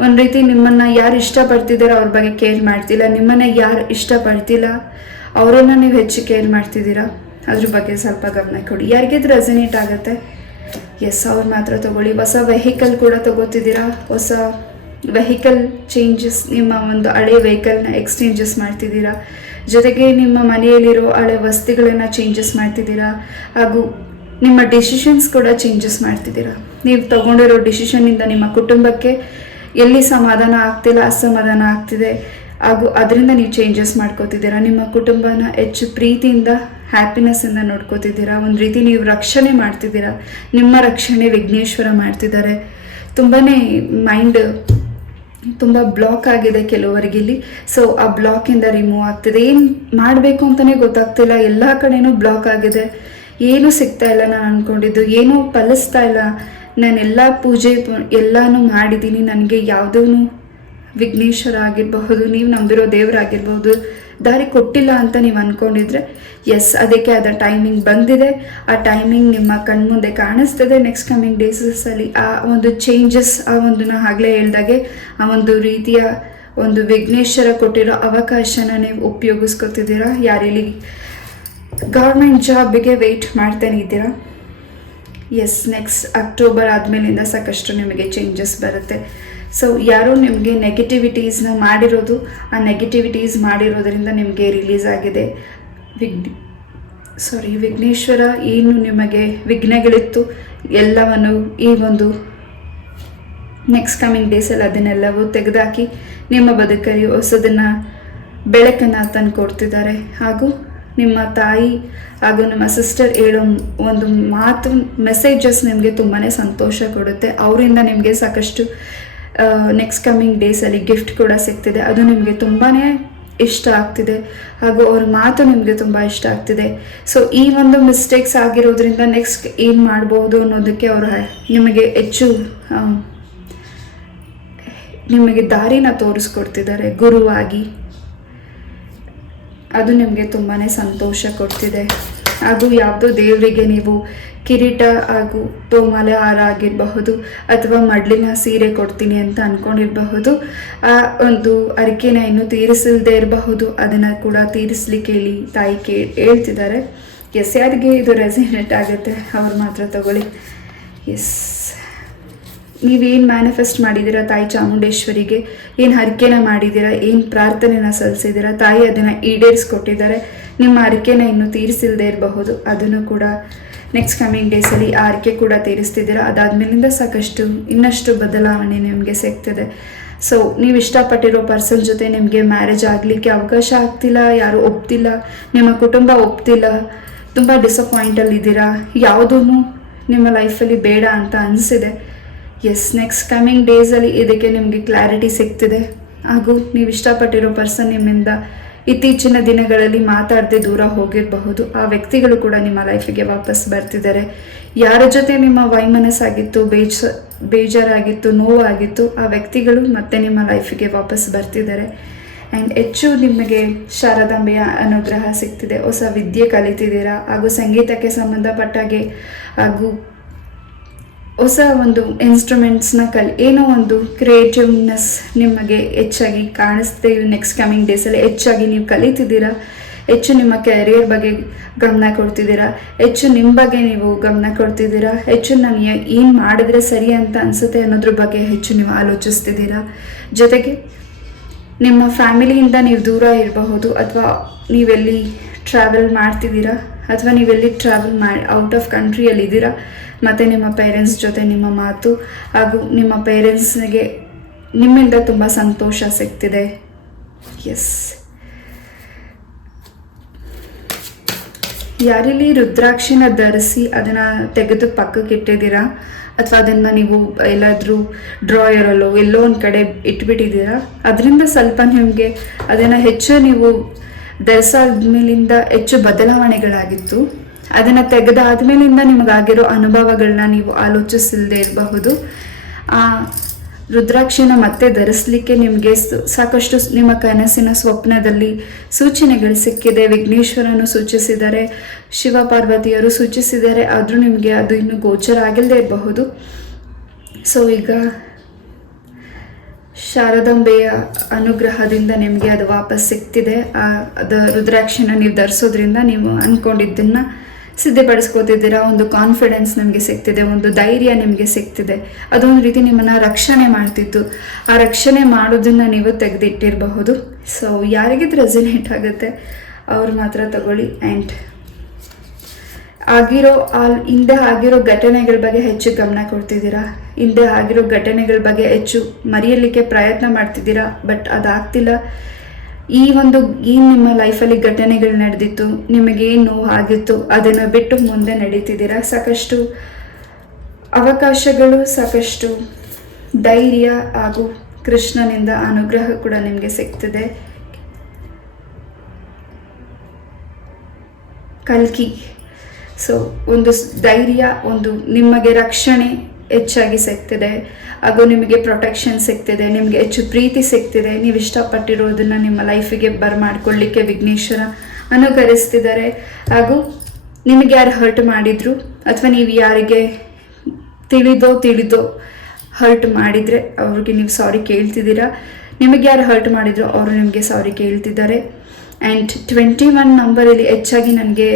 ಒಂದು ರೀತಿ ನಿಮ್ಮನ್ನು ಯಾರು ಇಷ್ಟಪಡ್ತಿದ್ದಾರೆ ಅವ್ರ ಬಗ್ಗೆ ಕೇರ್ ಮಾಡ್ತಿಲ್ಲ. ನಿಮ್ಮನ್ನು ಯಾರು ಇಷ್ಟಪಡ್ತಿಲ್ಲ, ಅವರನ್ನು ನೀವು ಹೆಚ್ಚು ಕೇರ್ ಮಾಡ್ತಿದ್ದೀರಾ? ಅದ್ರ ಬಗ್ಗೆ ಸ್ವಲ್ಪ ಗಮನ ಕೊಡಿ. ಯಾರಿಗಿದ್ರು ರೆಸಿನೇಟ್ ಆಗುತ್ತೆ? ಎಸ್ ಅವ್ರು ಮಾತ್ರ ತಗೊಳ್ಳಿ. ಹೊಸ ವೆಹಿಕಲ್ ಕೂಡ ತೊಗೋತಿದ್ದೀರಾ? ಹೊಸ ವೆಹಿಕಲ್ ಚೇಂಜಸ್ ನಿಮ್ಮ ಒಂದು ಹಳೆ ವೆಹಿಕಲ್ನ ಎಕ್ಸ್ಚೇಂಜಸ್ ಮಾಡ್ತಿದ್ದೀರಾ? ಜೊತೆಗೆ ನಿಮ್ಮ ಮನೆಯಲ್ಲಿರೋ ಹಳೆ ವಸ್ತುಗಳನ್ನು ಚೇಂಜಸ್ ಮಾಡ್ತಿದ್ದೀರಾ? ಹಾಗೂ ನಿಮ್ಮ ಡಿಸಿಷನ್ಸ್ ಕೂಡ ಚೇಂಜಸ್ ಮಾಡ್ತಿದ್ದೀರಾ? ನೀವು ತಗೊಂಡಿರೋ ಡಿಸಿಷನ್ನಿಂದ ನಿಮ್ಮ ಕುಟುಂಬಕ್ಕೆ ಎಲ್ಲಿ ಸಮಾಧಾನ ಆಗ್ತಿಲ್ಲ, ಅಸಮಾಧಾನ ಆಗ್ತಿದೆ, ಹಾಗೂ ಅದರಿಂದ ನೀವು ಚೇಂಜಸ್ ಮಾಡ್ಕೋತಿದ್ದೀರಾ, ನಿಮ್ಮ ಕುಟುಂಬನ ಹೆಚ್ಚು ಪ್ರೀತಿಯಿಂದ ಹ್ಯಾಪಿನೆಸ್ಸಿಂದ ನೋಡ್ಕೋತಿದ್ದೀರಾ, ಒಂದು ರೀತಿ ನೀವು ರಕ್ಷಣೆ ಮಾಡ್ತಿದ್ದೀರಾ, ನಿಮ್ಮ ರಕ್ಷಣೆ ವಿಘ್ನೇಶ್ವರ ಮಾಡ್ತಿದ್ದಾರೆ. ತುಂಬಾ ಮೈಂಡ್ ತುಂಬ ಬ್ಲಾಕ್ ಆಗಿದೆ ಕೆಲವರಿಗೆ ಇಲ್ಲಿ. ಸೊ ಆ ಬ್ಲಾಕಿಂದ ರಿಮೂವ್ ಆಗ್ತಿದೆ. ಏನು ಮಾಡಬೇಕು ಅಂತಲೇ ಗೊತ್ತಾಗ್ತಿಲ್ಲ. ಎಲ್ಲ ಕಡೆನೂ ಬ್ಲಾಕ್ ಆಗಿದೆ. ಏನೂ ಸಿಗ್ತಾ ಇಲ್ಲ ನಾನು ಅಂದ್ಕೊಂಡಿದ್ದು ಏನೂ ಫಲಿಸ್ತಾ ಇಲ್ಲ. ನಾನೆಲ್ಲ ಪೂಜೆ ಎಲ್ಲಾನು ಮಾಡಿದ್ದೀನಿ. ನನಗೆ ಯಾವುದೂ ವಿಘ್ನೇಶ್ವರ ಆಗಿರಬಹುದು ನೀವು ನಂಬಿರೋ ದೇವರಾಗಿರ್ಬೋದು ದಾರಿ ಕೊಟ್ಟಿಲ್ಲ ಅಂತ ನೀವು ಅಂದ್ಕೊಂಡಿದ್ರೆ ಎಸ್ ಅದಕ್ಕೆ ಅದರ ಟೈಮಿಂಗ್ ಬಂದಿದೆ. ಆ ಟೈಮಿಂಗ್ ನಿಮ್ಮ ಕಣ್ಮುಂದೆ ಕಾಣಿಸ್ತಿದೆ ನೆಕ್ಸ್ಟ್ ಕಮಿಂಗ್ ಡೇಸಸಲ್ಲಿ ಆ ಒಂದು ಚೇಂಜಸ್ ಆ ಒಂದು ಆಗಲೇ ಹೇಳ್ದಾಗೆ, ಆ ಒಂದು ರೀತಿಯ ಒಂದು ವಿಘ್ನೇಶ್ವರ ಕೊಟ್ಟಿರೋ ಅವಕಾಶನ ನೀವು ಉಪಯೋಗಿಸ್ಕೊತಿದ್ದೀರಾ? ಯಾರಿಲ್ಲಿ ಗೌರ್ಮೆಂಟ್ ಜಾಬಿಗೆ ವೆಯ್ಟ್ ಮಾಡ್ತಾನೆ ಇದ್ದೀರಾ? ಎಸ್ ನೆಕ್ಸ್ಟ್ ಅಕ್ಟೋಬರ್ ಆದಮೇಲಿಂದ ಸಾಕಷ್ಟು ನಿಮಗೆ ಚೇಂಜಸ್ ಬರುತ್ತೆ. ಸೊ ಯಾರೋ ನಿಮಗೆ ನೆಗೆಟಿವಿಟೀಸ್ನ ಮಾಡಿರೋದು, ಆ ನೆಗೆಟಿವಿಟೀಸ್ ಮಾಡಿರೋದರಿಂದ ನಿಮಗೆ ರಿಲೀಸ್ ಆಗಿದೆ. ವಿಘ್ನ ಸಾರಿ ವಿಘ್ನೇಶ್ವರ, ಏನು ನಿಮಗೆ ವಿಘ್ನಗಳಿತ್ತು? ಎಲ್ಲವನ್ನು ಈ ಒಂದು ನೆಕ್ಸ್ಟ್ ಕಮಿಂಗ್ ಡೇಸಲ್ಲಿ ಅದನ್ನೆಲ್ಲವೂ ತೆಗೆದಾಕಿ, ನಿಮ್ಮ ಬದುಕಲ್ಲಿ ಹೊಸದನ್ನು, ಬೆಳಕನ್ನು ತಂದು ಕೊಡ್ತಿದ್ದಾರೆ ಹಾಗೂ ನಿಮ್ಮ ತಾಯಿ ಹಾಗೂ ನಿಮ್ಮ ಸಿಸ್ಟರ್ ಹೇಳೋ ಒಂದು ಮಾತು ಮೆಸೇಜಸ್ ನಿಮಗೆ ತುಂಬಾ ಸಂತೋಷ ಕೊಡುತ್ತೆ. ಅವರಿಂದ ನಿಮಗೆ ಸಾಕಷ್ಟು ನೆಕ್ಸ್ಟ್ ಕಮ್ಮಿಂಗ್ ಡೇಸಲ್ಲಿ ಗಿಫ್ಟ್ ಕೂಡ ಸಿಗ್ತಿದೆ. ಅದು ನಿಮಗೆ ತುಂಬಾ ಇಷ್ಟ ಆಗ್ತಿದೆ. ಹಾಗೂ ಅವ್ರ ಮಾತು ನಿಮಗೆ ತುಂಬ ಇಷ್ಟ ಆಗ್ತಿದೆ. ಸೊ ಈ ಒಂದು ಮಿಸ್ಟೇಕ್ಸ್ ಆಗಿರೋದ್ರಿಂದ ನೆಕ್ಸ್ಟ್ ಏನು ಮಾಡ್ಬೋದು ಅನ್ನೋದಕ್ಕೆ ಅವರು, ನಿಮಗೆ ಹೆಚ್ಚು ನಿಮಗೆ ದಾರಿನ ತೋರಿಸ್ಕೊಡ್ತಿದ್ದಾರೆ. ಗುರುವಾಗಿ. ಅದು ನಿಮಗೆ ತುಂಬಾ ಸಂತೋಷ ಕೊಡ್ತಿದೆ. ಹಾಗೂ ಯಾವುದೋ ದೇವರಿಗೆ ನೀವು ಕಿರೀಟ ಹಾಗೂ ತೋಮಾಲೆ ಹಾರ ಆಗಿರಬಹುದು ಅಥವಾ ಮಡ್ಲಿನ ಸೀರೆ ಕೊಡ್ತೀನಿ ಅಂತ ಅಂದ್ಕೊಂಡಿರಬಹುದು ಆ ಒಂದು ಅರಿಕೆನ ಇನ್ನೂ ತೀರಿಸಲ್ದೇ ಇರಬಹುದು. ಅದನ್ನು ಕೂಡ ತೀರಿಸ್ಲಿಕ್ಕೆ ಹೇಳಿ ತಾಯಿ ಕೇ ಹೇಳ್ತಿದ್ದಾರೆ. ಎಸ್ ಯಾರಿಗೆ ಇದು ರೆಸಿನೇಟ್ ಆಗುತ್ತೆ, ಅವ್ರು ಮಾತ್ರ ತಗೊಳ್ಳಿ. ಎಸ್ ನೀವೇನು ಮ್ಯಾನಿಫೆಸ್ಟ್ ಮಾಡಿದ್ದೀರಾ ತಾಯಿ ಚಾಮುಂಡೇಶ್ವರಿಗೆ? ಏನು ಹರಕೆನ ಮಾಡಿದ್ದೀರಾ ಏನು ಪ್ರಾರ್ಥನೆನ ಸಲ್ಲಿಸಿದ್ದೀರಾ ತಾಯಿ ಅದನ್ನು ಈಡೇರಿಸ್ಕೊಟ್ಟಿದ್ದಾರೆ. ನಿಮ್ಮ ಹರಕೆನ ಇನ್ನೂ ತೀರಿಸಿಲ್ಲದೆ ಇರಬಹುದು. ಅದನ್ನು ಕೂಡ ನೆಕ್ಸ್ಟ್ ಕಮಿಂಗ್ ಡೇಸಲ್ಲಿ ಆ ಹರಕೆ ಕೂಡ ತೀರಿಸ್ತಿದ್ದೀರಾ. ಅದಾದ್ಮೇಲಿಂದ ಸಾಕಷ್ಟು, ಇನ್ನಷ್ಟು ಬದಲಾವಣೆ ನಿಮಗೆ ಸಿಗ್ತದೆ. ಸೊ ನೀವು ಇಷ್ಟಪಟ್ಟಿರೋ ಪರ್ಸನ್ ಜೊತೆ ನಿಮಗೆ ಮ್ಯಾರೇಜ್ ಆಗಲಿಕ್ಕೆ ಅವಕಾಶ ಆಗ್ತಿಲ್ಲ, ಯಾರು ಒಪ್ತಿಲ್ಲ, ನಿಮ್ಮ ಕುಟುಂಬ ಒಪ್ತಿಲ್ಲ, ತುಂಬ ಡಿಸಪಾಯಿಂಟಲ್ಲಿ ಇದ್ದೀರಾ? ಯಾವುದೂ ನಿಮ್ಮ ಲೈಫಲ್ಲಿ ಬೇಡ ಅಂತ ಅನಿಸಿದೆ. ಎಸ್ ನೆಕ್ಸ್ಟ್ ಕಮಿಂಗ್ ಡೇಸಲ್ಲಿ ಇದಕ್ಕೆ ನಿಮಗೆ ಕ್ಲಾರಿಟಿ ಸಿಗ್ತಿದೆ. ಹಾಗೂ ನೀವು ಇಷ್ಟಪಟ್ಟಿರೋ ಪರ್ಸನ್ ನಿಮ್ಮಿಂದ ಇತ್ತೀಚಿನ ದಿನಗಳಲ್ಲಿ ಮಾತಾಡದೆ ದೂರ ಹೋಗಿರಬಹುದು. ಆ ವ್ಯಕ್ತಿಗಳು ಕೂಡ ನಿಮ್ಮ ಲೈಫಿಗೆ ವಾಪಸ್ ಬರ್ತಿದ್ದಾರೆ. ಯಾರ ಜೊತೆ ನಿಮ್ಮ ವೈಮನಸ್ಸಾಗಿತ್ತು, ಬೇಜ, ಬೇಜಾರಾಗಿತ್ತು, ನೋವಾಗಿತ್ತು, ಆ ವ್ಯಕ್ತಿಗಳು ಮತ್ತೆ ನಿಮ್ಮ ಲೈಫಿಗೆ ವಾಪಸ್ ಬರ್ತಿದ್ದಾರೆ. ಆ್ಯಂಡ್ ಹೆಚ್ಚು ನಿಮಗೆ ಶಾರದಾಂಬೆಯ ಅನುಗ್ರಹ ಸಿಗ್ತಿದೆ. ಹೊಸ ವಿದ್ಯೆ ಕಲಿತಿದ್ದೀರಾ? ಹಾಗೂ ಸಂಗೀತಕ್ಕೆ ಸಂಬಂಧಪಟ್ಟಾಗೆ ಹಾಗೂ ಹೊಸ ಒಂದು ಇನ್ಸ್ಟ್ರೂಮೆಂಟ್ಸ್ನ ಕಲಿ, ಏನೋ ಒಂದು ಕ್ರಿಯೇಟಿವ್ನೆಸ್ ನಿಮಗೆ ಹೆಚ್ಚಾಗಿ ಕಾಣಿಸ್ತೆ ನೆಕ್ಸ್ಟ್ ಕಮಿಂಗ್ ಡೇಸಲ್ಲಿ ಹೆಚ್ಚಾಗಿ ನೀವು ಕಲಿತಿದ್ದೀರಾ? ಹೆಚ್ಚು ನಿಮ್ಮ ಕ್ಯಾರಿಯರ್ ಬಗ್ಗೆ ಗಮನ ಕೊಡ್ತಿದ್ದೀರಾ? ಹೆಚ್ಚು ನಿಮ್ಮ ಬಗ್ಗೆ ನೀವು ಗಮನ ಕೊಡ್ತಿದ್ದೀರಾ? ಹೆಚ್ಚು ನಾನು ಏನು ಮಾಡಿದ್ರೆ ಸರಿ ಅಂತ ಅನಿಸುತ್ತೆ ಅನ್ನೋದ್ರ ಬಗ್ಗೆ ಹೆಚ್ಚು ನೀವು ಆಲೋಚಿಸ್ತಿದ್ದೀರಾ? ಜೊತೆಗೆ ನಿಮ್ಮ ಫ್ಯಾಮಿಲಿಯಿಂದ ನೀವು ದೂರ ಇರಬಹುದು ಅಥವಾ ನೀವೆಲ್ಲಿ ಟ್ರಾವೆಲ್ ಮಾಡ್ತಿದ್ದೀರಾ ಅಥವಾ ನೀವೆಲ್ಲಿ ಟ್ರಾವೆಲ್ ಮಾಡಿ ಔಟ್ ಆಫ್ ಕಂಟ್ರಿಯಲ್ಲಿ ಇದ್ದೀರಾ? ಮತ್ತು ನಿಮ್ಮ ಪೇರೆಂಟ್ಸ್ ಜೊತೆ ನಿಮ್ಮ ಮಾತು ಹಾಗೂ ನಿಮ್ಮ ಪೇರೆಂಟ್ಸ್ಗೆ ನಿಮ್ಮಿಂದ ತುಂಬ ಸಂತೋಷ ಸಿಗ್ತಿದೆ. ಎಸ್ ಯಾರಿಲಿ ರುದ್ರಾಕ್ಷಿನ ಧರಿಸಿ ಅದನ್ನು ತೆಗೆದು ಪಕ್ಕಕ್ಕೆ ಇಟ್ಟಿದ್ದೀರಾ ಅಥವಾ ಅದನ್ನು ನೀವು ಎಲ್ಲಾದರೂ ಡ್ರಾಯರಲ್ಲೋ ಎಲ್ಲೋ ಒಂದು ಕಡೆ ಇಟ್ಬಿಟ್ಟಿದ್ದೀರಾ? ಅದರಿಂದ ಸ್ವಲ್ಪ ನಿಮಗೆ ಅದನ್ನು ಹೆಚ್ಚು ನೀವು ಧರಿಸಾದ್ಮೇಲಿಂದ ಹೆಚ್ಚು ಬದಲಾವಣೆಗಳಾಗಿತ್ತು. ಅದನ್ನು ತೆಗೆದಾದ್ಮೇಲಿಂದ ನಿಮಗಾಗಿರೋ ಅನುಭವಗಳನ್ನ ನೀವು ಆಲೋಚಿಸಿಲ್ಲದೆ ಇರಬಹುದು. ರುದ್ರಾಕ್ಷಿನ ಮತ್ತೆ ಧರಿಸಲಿಕ್ಕೆ ನಿಮಗೆ ಸಾಕಷ್ಟು ನಿಮ್ಮ ಕನಸಿನ ಸ್ವಪ್ನದಲ್ಲಿ ಸೂಚನೆಗಳು ಸಿಕ್ಕಿದೆ. ವಿಘ್ನೇಶ್ವರನು ಸೂಚಿಸಿದ್ದಾರೆ ಶಿವ ಪಾರ್ವತಿಯರು ಸೂಚಿಸಿದ್ದಾರೆ ಆದರೂ ನಿಮಗೆ ಅದು ಇನ್ನೂ ಗೋಚರ ಆಗಿಲ್ಲದೆ ಇರಬಹುದು. ಸೊ ಈಗ ಶಾರದಾಂಬೆಯ ಅನುಗ್ರಹದಿಂದ ನಿಮಗೆ ಅದು ವಾಪಸ್ ಸಿಗ್ತಿದೆ. ಅದು ರುದ್ರಾಕ್ಷಿನ ನೀವು ಧರಿಸೋದ್ರಿಂದ ನೀವು ಅಂದ್ಕೊಂಡಿದ್ದನ್ನು ಸಿದ್ಧಪಡಿಸ್ಕೋತಿದ್ದೀರಾ? ಒಂದು ಕಾನ್ಫಿಡೆನ್ಸ್ ನಿಮಗೆ ಸಿಗ್ತಿದೆ, ಒಂದು ಧೈರ್ಯ ನಿಮಗೆ ಸಿಗ್ತಿದೆ. ಅದೊಂದು ರೀತಿ ನಿಮ್ಮನ್ನು ರಕ್ಷಣೆ ಮಾಡ್ತಿತ್ತು. ಆ ರಕ್ಷಣೆ ಮಾಡೋದನ್ನು ನೀವು ತೆಗೆದಿಟ್ಟಿರಬಹುದು. ಸೊ ಯಾರಿಗಿದ್ರೆ ರೆಸಿನೇಟ್ ಆಗುತ್ತೆ, ಅವ್ರು ಮಾತ್ರ ತಗೊಳ್ಳಿ ಆ್ಯಂಡ್ ಆಗಿರೋ ಆ ಹಿಂದೆ ಆಗಿರೋ ಘಟನೆಗಳ ಬಗ್ಗೆ ಹೆಚ್ಚು ಗಮನ ಕೊಡ್ತಿದ್ದೀರಾ? ಹಿಂದೆ ಆಗಿರೋ ಘಟನೆಗಳ ಬಗ್ಗೆ ಹೆಚ್ಚು ಮರೆಯಲಿಕ್ಕೆ ಪ್ರಯತ್ನ ಮಾಡ್ತಿದ್ದೀರಾ? ಬಟ್ ಅದಾಗ್ತಿಲ್ಲ. ಈ ಒಂದು ಏನು ನಿಮ್ಮ ಲೈಫಲ್ಲಿ ಘಟನೆಗಳು ನಡೆದಿತ್ತು ನಿಮಗೇನು ನೋವು ಆಗಿತ್ತು ಅದನ್ನು ಬಿಟ್ಟು ಮುಂದೆ ನಡೀತಿದ್ದೀರಾ? ಸಾಕಷ್ಟು ಅವಕಾಶಗಳು, ಸಾಕಷ್ಟು ಧೈರ್ಯ ಹಾಗೂ ಕೃಷ್ಣನಿಂದ ಅನುಗ್ರಹ ಕೂಡ ನಿಮಗೆ ಸಿಗ್ತದೆ. ಕಲ್ಕಿ. ಸೊ ಒಂದು ಧೈರ್ಯ, ಒಂದು ನಿಮಗೆ ರಕ್ಷಣೆ ಹೆಚ್ಚಾಗಿ ಸಿಗ್ತಿದೆ. ಹಾಗೂ ನಿಮಗೆ ಪ್ರೊಟೆಕ್ಷನ್ ಸಿಗ್ತಿದೆ, ನಿಮಗೆ ಹೆಚ್ಚು ಪ್ರೀತಿ ಸಿಗ್ತಿದೆ. ನೀವು ಇಷ್ಟಪಟ್ಟಿರೋದನ್ನು ನಿಮ್ಮ ಲೈಫಿಗೆ ಬರಮಾಡ್ಕೊಳ್ಳಿಕ್ಕೆ ವಿಘ್ನೇಶ್ವರ ಅನುಕರಿಸ್ತಿದ್ದಾರೆ ಹಾಗೂ ನಿಮಗೆ ಯಾರು ಹರ್ಟ್ ಮಾಡಿದ್ರು, ಅಥವಾ ನೀವು ಯಾರಿಗೆ ತಿಳಿದೋ ತಿಳಿದೋ ಹರ್ಟ್ ಮಾಡಿದರೆ ಅವ್ರಿಗೆ ನೀವು ಸಾರಿ ಕೇಳ್ತಿದ್ದೀರಾ. ನಿಮಗೆ ಯಾರು ಹರ್ಟ್ ಮಾಡಿದ್ರು, ಅವರು ನಿಮಗೆ ಸಾರಿ ಕೇಳ್ತಿದ್ದಾರೆ. ಆ್ಯಂಡ್ ಟ್ವೆಂಟಿ ಒನ್ ನಂಬರಲ್ಲಿ ಹೆಚ್ಚಾಗಿ ನನಗೆ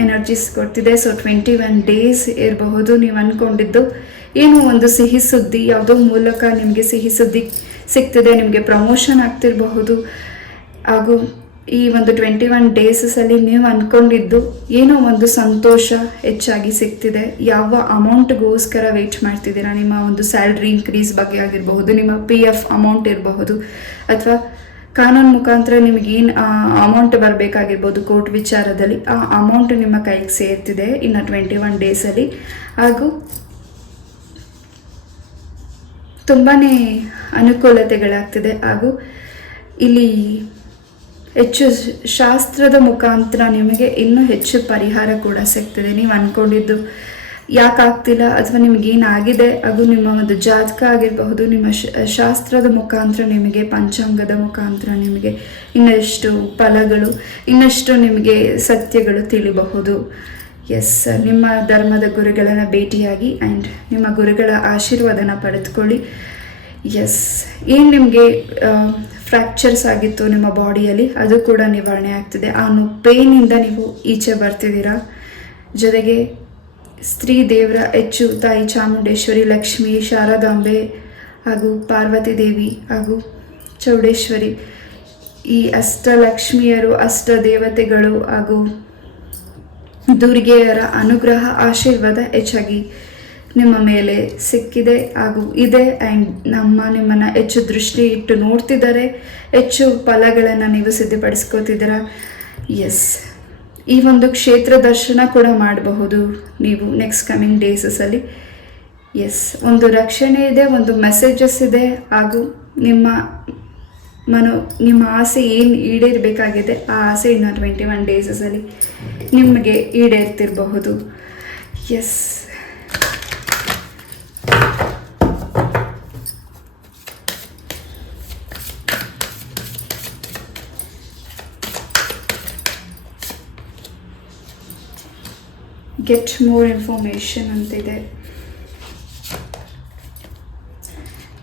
ಎನರ್ಜೀಸ್ ಕೊಡ್ತಿದೆ ಸೊ ಟ್ವೆಂಟಿ ಒನ್ ಡೇಸ್ ಇರಬಹುದು. ನೀವು ಅಂದ್ಕೊಂಡಿದ್ದು ಏನೋ ಒಂದು ಸಿಹಿ ಸುದ್ದಿ, ಯಾವುದೋ ಮೂಲಕ ನಿಮಗೆ ಸಿಹಿ ಸುದ್ದಿ ಸಿಗ್ತಿದೆ, ನಿಮಗೆ ಪ್ರಮೋಷನ್ ಆಗ್ತಿರಬಹುದು. ಹಾಗೂ ಈ ಒಂದು ಟ್ವೆಂಟಿ ಒನ್ ಡೇಸಲ್ಲಿ ನೀವು ಅಂದ್ಕೊಂಡಿದ್ದು ಏನೋ ಒಂದು ಸಂತೋಷ ಹೆಚ್ಚಾಗಿ ಸಿಗ್ತಿದೆ. ಯಾವ ಅಮೌಂಟ್ಗೋಸ್ಕರ ವೆಯ್ಟ್ ಮಾಡ್ತಿದ್ದೀರಾ? ನಿಮ್ಮ ಒಂದು ಸ್ಯಾಲ್ರಿ ಇನ್ಕ್ರೀಸ್ ಬಗ್ಗೆ ಆಗಿರಬಹುದು, ನಿಮ್ಮ ಪಿ ಎಫ್ ಅಮೌಂಟ್ ಇರಬಹುದು, ಅಥವಾ ಕಾನೂನು ಮುಖಾಂತರ ನಿಮಗೇನು ಅಮೌಂಟ್ ಬರಬೇಕಾಗಿರ್ಬೋದು ಕೋರ್ಟ್ ವಿಚಾರದಲ್ಲಿ. ಆ ಅಮೌಂಟ್ ನಿಮ್ಮ ಕೈಗೆ ಸೇರ್ತಿದೆ ಇನ್ನು ಟ್ವೆಂಟಿ ಒನ್ ಡೇಸಲ್ಲಿ ಹಾಗೂ ತುಂಬಾ ಅನುಕೂಲತೆಗಳಾಗ್ತಿದೆ. ಹಾಗೂ ಇಲ್ಲಿ ಹೆಚ್ಚು ಶಾಸ್ತ್ರದ ಮುಖಾಂತರ ನಿಮಗೆ ಇನ್ನೂ ಹೆಚ್ಚು ಪರಿಹಾರ ಕೂಡ ಸಿಗ್ತದೆ. ನೀವು ಅಂದ್ಕೊಂಡಿದ್ದು ಯಾಕೆ ಆಗ್ತಿಲ್ಲ ಅಥವಾ ನಿಮಗೇನಾಗಿದೆ? ಅದು ನಿಮ್ಮ ಒಂದು ಜಾತಕ ಆಗಿರಬಹುದು, ನಿಮ್ಮ ಶಾಸ್ತ್ರದ ಮುಖಾಂತರ ನಿಮಗೆ, ಪಂಚಾಂಗದ ಮುಖಾಂತರ ನಿಮಗೆ ಇನ್ನಷ್ಟು ಫಲಗಳು, ಇನ್ನಷ್ಟು ನಿಮಗೆ ಸತ್ಯಗಳು ತಿಳಿಬಹುದು. ಎಸ್ ನಿಮ್ಮ ಧರ್ಮದ ಗುರುಗಳನ್ನು ಭೇಟಿಯಾಗಿ ಆ್ಯಂಡ್ ನಿಮ್ಮ ಗುರುಗಳ ಆಶೀರ್ವಾದನ ಪಡೆದುಕೊಳ್ಳಿ. ಎಸ್ ಏನು ನಿಮಗೆ ಫ್ರ್ಯಾಕ್ಚರ್ಸ್ ಆಗಿತ್ತು ನಿಮ್ಮ ಬಾಡಿಯಲ್ಲಿ? ಅದು ಕೂಡ ನಿವಾರಣೆ ಆಗ್ತಿದೆ. ಆ ಪೇನಿಂದ ನೀವು ಈಚೆ ಬರ್ತಿದ್ದೀರಾ? ಜೊತೆಗೆ ಸ್ತ್ರೀ ದೇವರ ಹೆಚ್ಚು ತಾಯಿ ಚಾಮುಂಡೇಶ್ವರಿ, ಲಕ್ಷ್ಮಿ, ಶಾರದಾಂಬೆ ಹಾಗೂ ಪಾರ್ವತಿ ದೇವಿ ಹಾಗೂ ಚೌಡೇಶ್ವರಿ. ಈ ಅಷ್ಟಲಕ್ಷ್ಮಿಯರು ಅಷ್ಟ ದೇವತೆಗಳು ಹಾಗೂ ದುರ್ಗೆಯರ ಅನುಗ್ರಹ, ಆಶೀರ್ವಾದ ಹೆಚ್ಚಾಗಿ ನಿಮ್ಮ ಮೇಲೆ ಸಿಕ್ಕಿದೆ ಹಾಗೂ ಇದೆ. ಆ್ಯಂಡ್ ನಮ್ಮ ನಿಮ್ಮನ್ನು ಹೆಚ್ಚು ದೃಷ್ಟಿ ಇಟ್ಟು ನೋಡ್ತಿದ್ದಾರೆ, ಹೆಚ್ಚು ಫಲಗಳನ್ನು ನೀವು ಸಿದ್ಧಪಡಿಸ್ಕೋತಿದ್ದೀರಾ? ಎಸ್ ಈ ಒಂದು ಕ್ಷೇತ್ರ ದರ್ಶನ ಕೂಡ ಮಾಡಬಹುದು ನೀವು ನೆಕ್ಸ್ಟ್ ಕಮಿಂಗ್ ಡೇಸಸಲ್ಲಿ ಎಸ್ ಒಂದು ರಕ್ಷಣೆ ಇದೆ, ಒಂದು ಮೆಸೇಜಸ್ ಇದೆ, ಹಾಗೂ ನಿಮ್ಮ ಮನೋ, ನಿಮ್ಮ ಆಸೆ ಏನು ಈಡೇರಬೇಕಾಗಿದೆ, ಆ ಆಸೆ ಇನ್ನು ಟ್ವೆಂಟಿ ಒನ್ ಡೇಸಸಲ್ಲಿ ನಿಮಗೆ ಈಡೇರ್ತಿರಬಹುದು. ಎಸ್ ಗೆಟ್ ಮೋರ್ ಇನ್ಫಾರ್ಮೇಷನ್ ಅಂತಿದೆ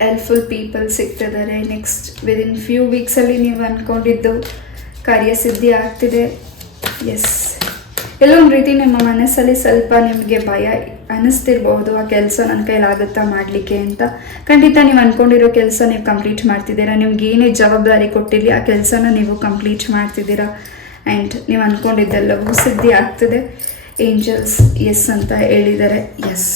ಹೆಲ್ಪ್ಫುಲ್ ಪೀಪಲ್ ಸಿಗ್ತಿದ್ದಾರೆ. ನೆಕ್ಸ್ಟ್ ವಿದಿನ್ ಫ್ಯೂ ವೀಕ್ಸಲ್ಲಿ ನೀವು ಅಂದ್ಕೊಂಡಿದ್ದು ಕಾರ್ಯಸಿದ್ಧಿ ಆಗ್ತಿದೆ. ಎಸ್ ಒಂದು ರೀತಿ ನಿಮ್ಮ ಮನಸ್ಸಲ್ಲಿ ಸ್ವಲ್ಪ ನಿಮಗೆ ಭಯ ಅನ್ನಿಸ್ತಿರ್ಬೋದು ಆ ಕೆಲಸ ನನ್ನ ಕೈಲಾಗುತ್ತಾ ಮಾಡಲಿಕ್ಕೆ ಅಂತ. ಖಂಡಿತ ನೀವು ಅಂದ್ಕೊಂಡಿರೋ ಕೆಲಸ ನೀವು ಕಂಪ್ಲೀಟ್ ಮಾಡ್ತಿದ್ದೀರಾ. ನಿಮ್ಗೆ ಏನೇ ಜವಾಬ್ದಾರಿ ಕೊಟ್ಟಿರಲಿ, ಆ ಕೆಲಸನ ನೀವು ಕಂಪ್ಲೀಟ್ ಮಾಡ್ತಿದ್ದೀರಾ. ಆ್ಯಂಡ್ ನೀವು ಅಂದ್ಕೊಂಡಿದ್ದೆಲ್ಲವೂ ಸಿದ್ಧಿ ಆಗ್ತದೆ. ಏಂಜಲ್ಸ್ ಎಸ್ ಅಂತ ಹೇಳಿದ್ದಾರೆ. ಎಸ್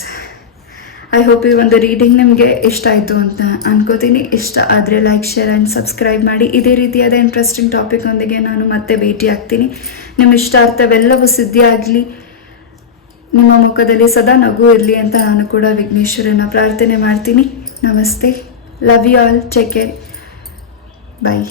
ಐ ಹೋಪ್ ಈ ಒಂದು ರೀಡಿಂಗ್ ನಿಮಗೆ ಇಷ್ಟ ಆಯಿತು ಅಂತ ಅನ್ಕೋತೀನಿ. ಇಷ್ಟ ಆದರೆ ಲೈಕ್ ಶೇರ್ ಆ್ಯಂಡ್ ಸಬ್ಸ್ಕ್ರೈಬ್ ಮಾಡಿ. ಇದೇ ರೀತಿಯಾದ ಇಂಟ್ರೆಸ್ಟಿಂಗ್ ಟಾಪಿಕ್ನೊಂದಿಗೆ ನಾನು ಮತ್ತೆ ಭೇಟಿ ಆಗ್ತೀನಿ. ನಿಮ್ಮ ಇಷ್ಟಾರ್ಥವೆಲ್ಲವೂ ಸಿದ್ಧಿಯಾಗಲಿ ನಿಮ್ಮ ಮುಖದಲ್ಲಿ ಸದಾ ನಗು ಇರಲಿ ಅಂತ ನಾನು ಕೂಡ ವಿಘ್ನೇಶ್ವರನ ಪ್ರಾರ್ಥನೆ ಮಾಡ್ತೀನಿ. ನಮಸ್ತೆ. Love you all take care bye